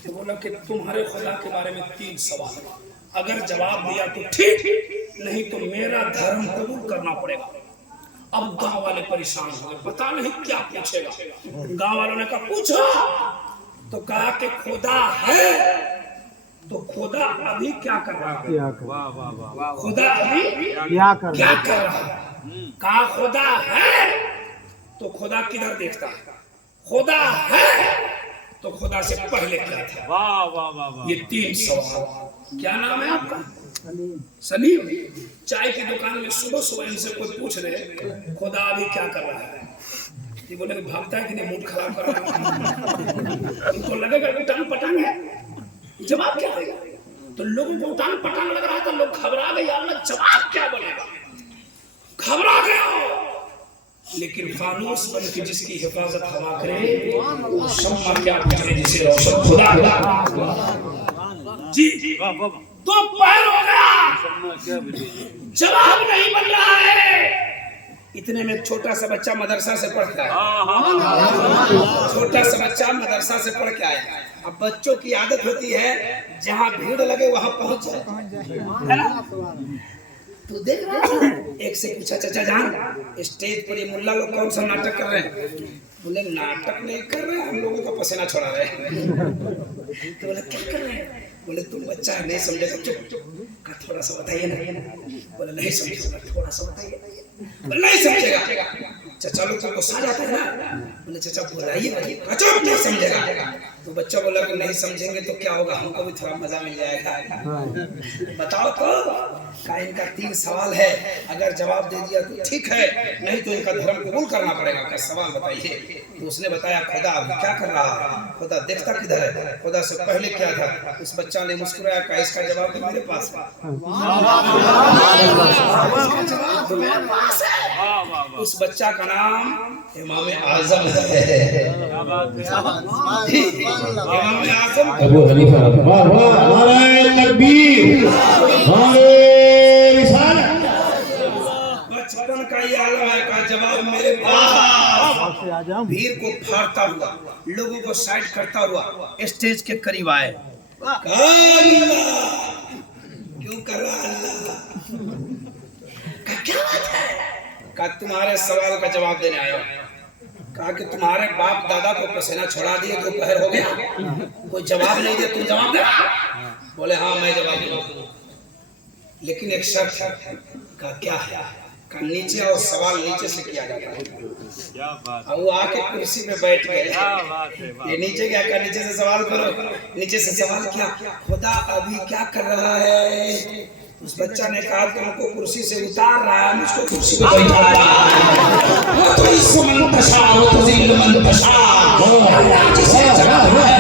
तो बोला कि तुम्हारे खुदा के बारे में 3 सवाल, अगर जवाब दिया तो ठीक, नहीं तो मेरा धर्म कबूल करना पड़ेगा। अब गांव वाले परेशान हो गए, पता नहीं क्या पूछेगा। गांव वालों ने कहा पूछो। तो कहा कि खुदा है। तो खुदा अभी क्या कर रहा है? खुदा अभी क्या कर रहा है? कहा खुदा है। तो खुदा किधर देखता है? खुदा है तो खुदा से पहले क्या था? वाह वाह वाह। ये 3 सवाल। क्या नाम है आपका? सलीम। चाय की दुकान में सुबह सुबह इनसे कोई पूछ रहे खुदा अभी क्या कर रहा है? ये बोले भागता है कि नहीं, मूड खराब कर रहा है। इनको लगेगा उटान पटांग है, जवाब क्या देगा? तो लोगों को उटान पटांग लग रहा था, लोग घबरा गए, यार जवाब क्या बोलेगा? घबरा गया। लेकिन फानूस बन के जिसकी हिफाजत हवा करे, वो शम्मा क्या पूछे जिसे रोशन खुदा। जी तो पैर हो गया, जवाब नहीं बन रहा है। इतने में छोटा सा बच्चा मदरसा से पढ़ के आया। छोटा सा बच्चा मदरसा से पढ़ के आया। अब बच्चों की आदत होती है जहाँ भीड़ लगे वहाँ पहुँच जाए, है ना? तो देख रहा है, एक से पूछा चाचा जान स्टेज पर ये मुल्ला लोग कौन सा नाटक कर रहे हैं? बोले नाटक नहीं कर रहे, हम लोगों का पसीना छोड़ा रहे हैं। तो बोले क्या कर रहे हैं? बोले तुम बच्चा है नहीं समझेगा, चुप का थोड़ा सा बताइए ना। बोले नहीं समझेगा, थोड़ा सा बताइए। बोले नहीं समझेगा। चाचा लोग को गुस्सा जाता है ना। बोले चाचा बुलाइए, चुप नहीं समझेगा। तो बच्चा बोला कि नहीं समझेंगे तो क्या होगा, हमको भी थोड़ा मजा मिल जाएगा। बताओ तो का इनका 3 सवाल है, अगर जवाब दे दिया तो ठीक है, नहीं तो इनका धर्म कबूल करना पड़ेगा। क्या सवाल बताइए? तो उसने बताया खुदा अभी क्या कर रहा है, खुदा देखता किधर है, खुदा से पहले क्या था। उस बच्चा ने मुस्कुराया, कहा इसका जवाब तो मेरे पास है। उस बच्चा का नाम इमाम आजम है। इमाम आजम अबू हनीफा। वाह वाह, नारे तकबीर, नारे रिसालत। बचपन का ये आलम है का जवाब मेरे पास। भीड़ को फाड़ता हुआ, लोगों को साइड करता हुआ स्टेज के करीब आए। क्यों कर रहा अल्लाह? क्या बात है? का तुम्हारे सवाल का जवाब देने आया। कहा कि तुम्हारे बाप दादा को पसीना छोड़ा दिए, दोपहर हो गया, कोई जवाब नहीं दिया, तुम जवाब दे। बोले हाँ मैं जवाब दूंगा, लेकिन एक शर्त है। कहा क्या है? का नीचे और सवाल नीचे से किया जाता है। अब वो आके कुर्सी पे बैठ गए। ये नीचे क्या का नीचे से सवाल करो, नीचे से सवाल किया खुदा अभी क्या कर रहा है? उस बच्चा ने कहा तुमको कुर्सी से उतार रहा है, मुझको कुर्सी पे बैठा रहा है। तो इस मंतशा वो तो जिल मंतशा, अल्लाह जिसे चाहता है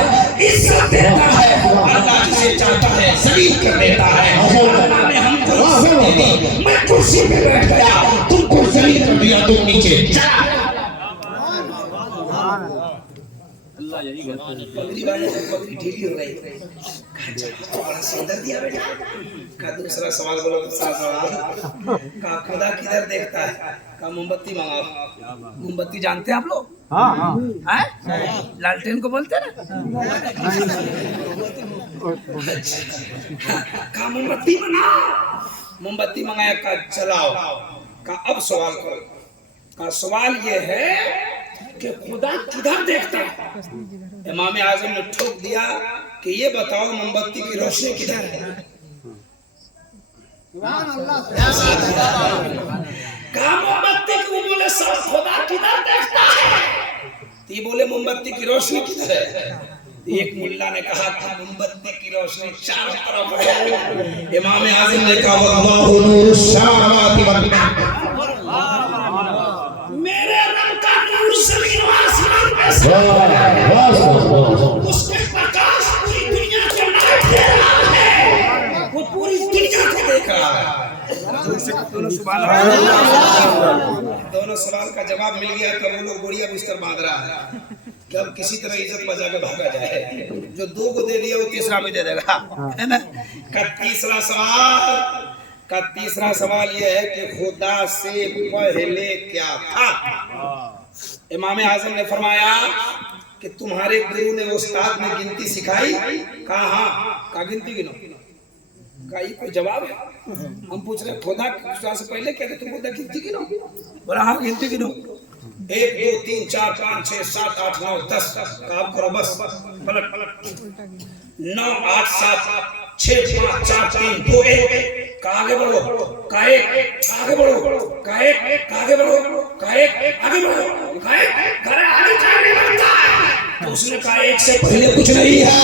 इज्जत देता है, अल्लाह जिसे चाहता है जलील कर देता है। अल्लाह ने हमको इज्जत दे दी, मैं कुर्सी पे बैठ गया, तुमको जलील कर दिया, तुम नीचे चला। पगड़ी वाले की पगड़ी ढीली हो गई। बड़ा सुंदर दिया बेटा। का दूसरा सवाल बोलो, दूसरा सवाल का खुदा किधर देखता है? का मोमबत्ती मंगाओ। मोमबत्ती जानते हैं आप लोग? हाँ हाँ, लालटेन को बोलते हैं ना। का मोमबत्ती बनाओ। मोमबत्ती मंगाया, का जलाओ। का अब सवाल करो। का सवाल ये है कि खुदा किधर देखता है? इमाम आजम ने ठोक दिया कि ये बताओ मोमबत्ती की रोशनी किधर है? कहा मोमबत्ती की, बोले सब खुदा किधर देखता है? तो ये बोले मोमबत्ती की रोशनी किधर है? एक मुल्ला ने कहा था मोमबत्ती की रोशनी चारों तरफ है। इमाम आजम ने कहा वल्लाहु नूरुस समावाति वल अर्द, मेरे रब का नूर जमीन और आसमान पे है, उसके प्रकाश पूरी दुनिया से दोनों सवाल का जवाब मिल गया तो वो लोग बोरिया बिस्तर बांध रहा है कि अब किसी तरह इज्जत बचा के भागा जाए। जो 2 को दे दिया वो तीसरा भी दे देगा, है ना। का तीसरा सवाल यह है कि खुदा से पहले क्या था। इमाम आजम ने फरमाया कि तुम्हारे गुरु ने उस्ताद ने गिनती सिखाई। कहा गिनती गिनो। का ये कोई जवाब है? हम पूछ रहे खुदा से पहले क्या तुम खुदा गिनती गिनो? बोला हाँ गिनती गिनो। 1 2 3 4 5 6 7 8 9 10 काम करो बस। पलट 9 8 7 6 5 4 3 2 1 आगे बढ़ो। आगे बढ़ो। आगे बढ़ो। आगे बढ़ो। आगे जाने लगता है। तो उसने कहा 1 से पहले कुछ नहीं है।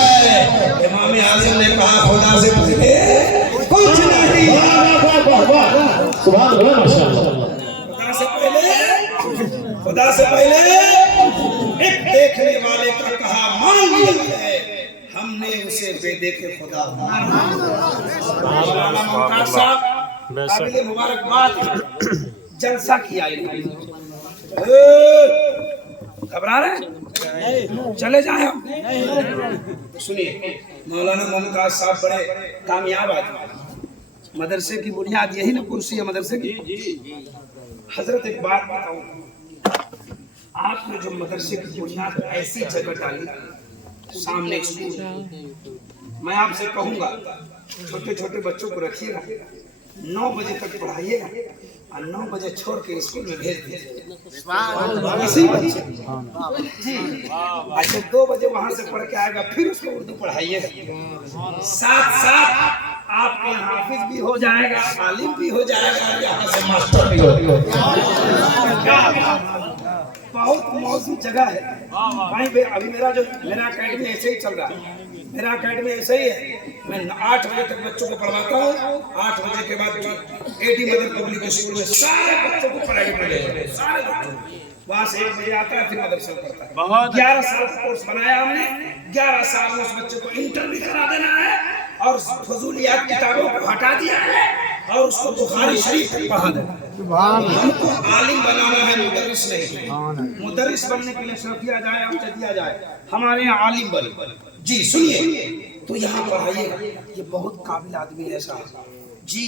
इमाम आजम ने कहा खुदा से पहले कुछ नहीं। सुभान अल्लाह, माशाअल्लाह। खुदा से पहले एक देखने वाले का कहा मान लिया है, हमने उसे बेदेखे खुदा मौलाना मुमताज साहब काबिल मुबारकबाद जलसा किया। घबरा रहे चले जाए हम। सुनिए मौलाना मुमताज साहब बड़े कामयाब आदमी। मदरसे की बुनियाद यही ना कुर्सी है मदरसे की। हजरत एक बात बताऊं, आपने जो मदरसे की बुनियाद ऐसी जगह डाली सामने स्कूल, मैं आपसे कहूंगा छोटे छोटे बच्चों को रखिएगा, 9 बजे तक पढ़ाइएगा और 9 बजे छोड़ के स्कूल में भेज दीजिए। अच्छा 2 बजे वहां से पढ़ के आएगा फिर उसको उर्दू पढ़ाइएगा। साथ साथ आपके हाफिज भी हो जाएगा, आलिम भी हो जाएगा और यहाँ से मास्टर भी हो जाएगा। बहुत मौजूद जगह है भाई। अभी मेरा अकेडमी ऐसे ही चल रहा है। मेरा अकेडमी ऐसे ही है। मैं 8 बजे तक बच्चों को पढ़वाता हूँ। 8 बजे के बाद एडी मदर पब्लिक स्कूल में सारे बच्चों को पढ़ाई पड़े, सारे बच्चों वहाँ से 1 बजे आता है फिर मदरसा पढ़ता है। 11 साल का कोर्स बनाया हमने। 11 साल में उस बच्चे को इंटर भी करा देना है और फजूलियात किताबों को हटा दिया है और उसको बुखारी शरीफ पढ़ा देना है। हमको आलिम बनाना है, मुदर्रिस नहीं। मुदर्रिस बनने के लिए शर्त दिया जाए, हम दिया जाए हमारे यहाँ आलिम बने। जी सुनिए तो यहाँ पढ़ाइएगा। ये बहुत काबिल आदमी है साहब जी,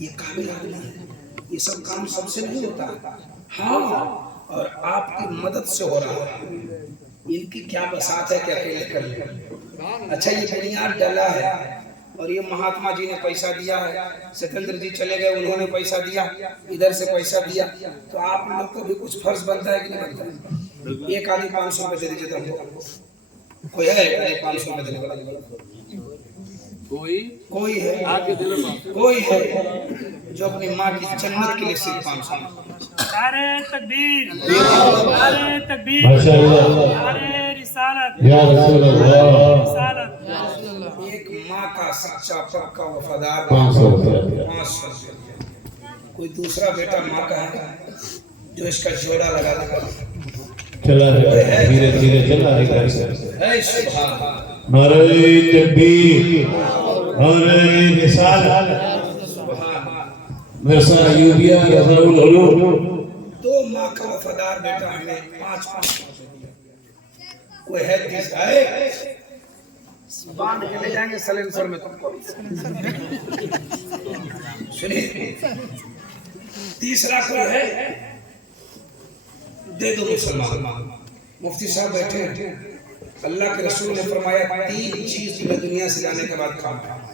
ये काबिल आदमी है। ये सब काम सबसे नहीं होता। हाँ और आपकी मदद से हो रहा है। इनकी क्या बसात है कि अकेले कर ले। अच्छा ये बुनियाद डला है और ये महात्मा जी ने पैसा दिया है, सत्येंद्र जी चले गए उन्होंने पैसा दिया, इधर से पैसा दिया, तो आप लोग को भी कुछ फर्ज बनता है कि नहीं बनता है? एक आदमी 500 रुपए दे दीजिए तो हमको कोई है 500 रुपए देने वाला? कोई है आगे दे दो। कोई है जो अपनी माँ की जन्नत के लिए सिर्फ 500। नारे तकबीर, नारे तकबीर, नारे रिसालत, या रसूल अल्लाह। एक माँ का सच्चा पक्का वफादार 500 रुपया। कोई दूसरा बेटा माँ का है जो इसका जोड़ा लगा देगा? चला है धीरे धीरे चला है। नारे तकबीर, नारे रिसालत, मिर्ज़ा अय्यूबिया रज़ियल्लाहु अन्हु। 2 माँ का वफादार बेटा हमें 5-5 दिया। कोई है तीसरा है बांध के ले जाएंगे सलेंसर में तुमको। सुनिए तीसरा कोई है दे दो मुसलमान। मुफ्ती साहब बैठे हैं। अल्लाह के रसूल ने फरमाया 3 चीज तुम्हें दुनिया से जाने के बाद काम करना।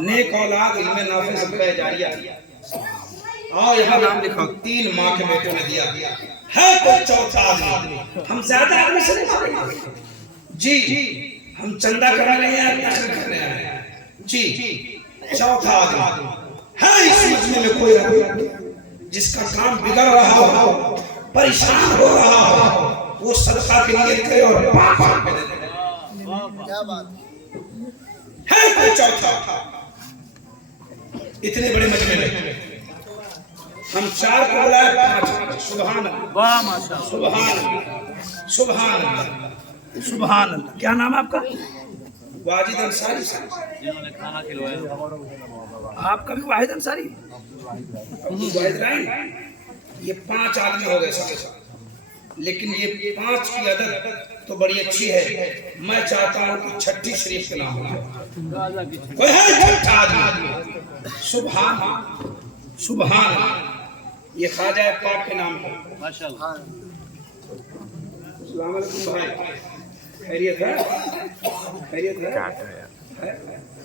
नेक औलाद, इल्म नाफिज, सदका जारिया। और यहाँ नाम लिखो 3 माँ के बेटों ने दिया है। कोई चौथा आदमी? हम ज्यादा आदमी से नहीं मांगेंगे जी, हम चंदा करने नहीं आए, नशर करने आए जी। चौथा आदमी है इस मजमे में कोई जिसका काम बिगड़ रहा हो, परेशान हो रहा हो, वो सदका की नियत करे और 5 रुपए दे दे। क्या बात है? कोई चौथा? इतने बड़े मजमे में हम 4 को बुलाए, 5। सुभान अल्लाह, सुभान अल्लाह, सुभान अल्लाह, सुभान अल्लाह। क्या नाम है आपका? वाजिद अंसारी साहब, जिन्होंने खाना खिलवाया। आपका भी वाहिद अंसारी, अब्दुल वाहिद लाइन, ये 5 आदमी हो गए सबके साथ। लेकिन ये 5 की अदद तो बड़ी अच्छी है। मैं चाहता हूँ कि छठी शरीफ के नाम हो। कोई है छठा आदमी? सुभान सुभान, ये ख्वाजा पाक के नाम है। माशाल्लाह। अस्सलाम वालेकुम भाई, खैरियत है? खैरियत है?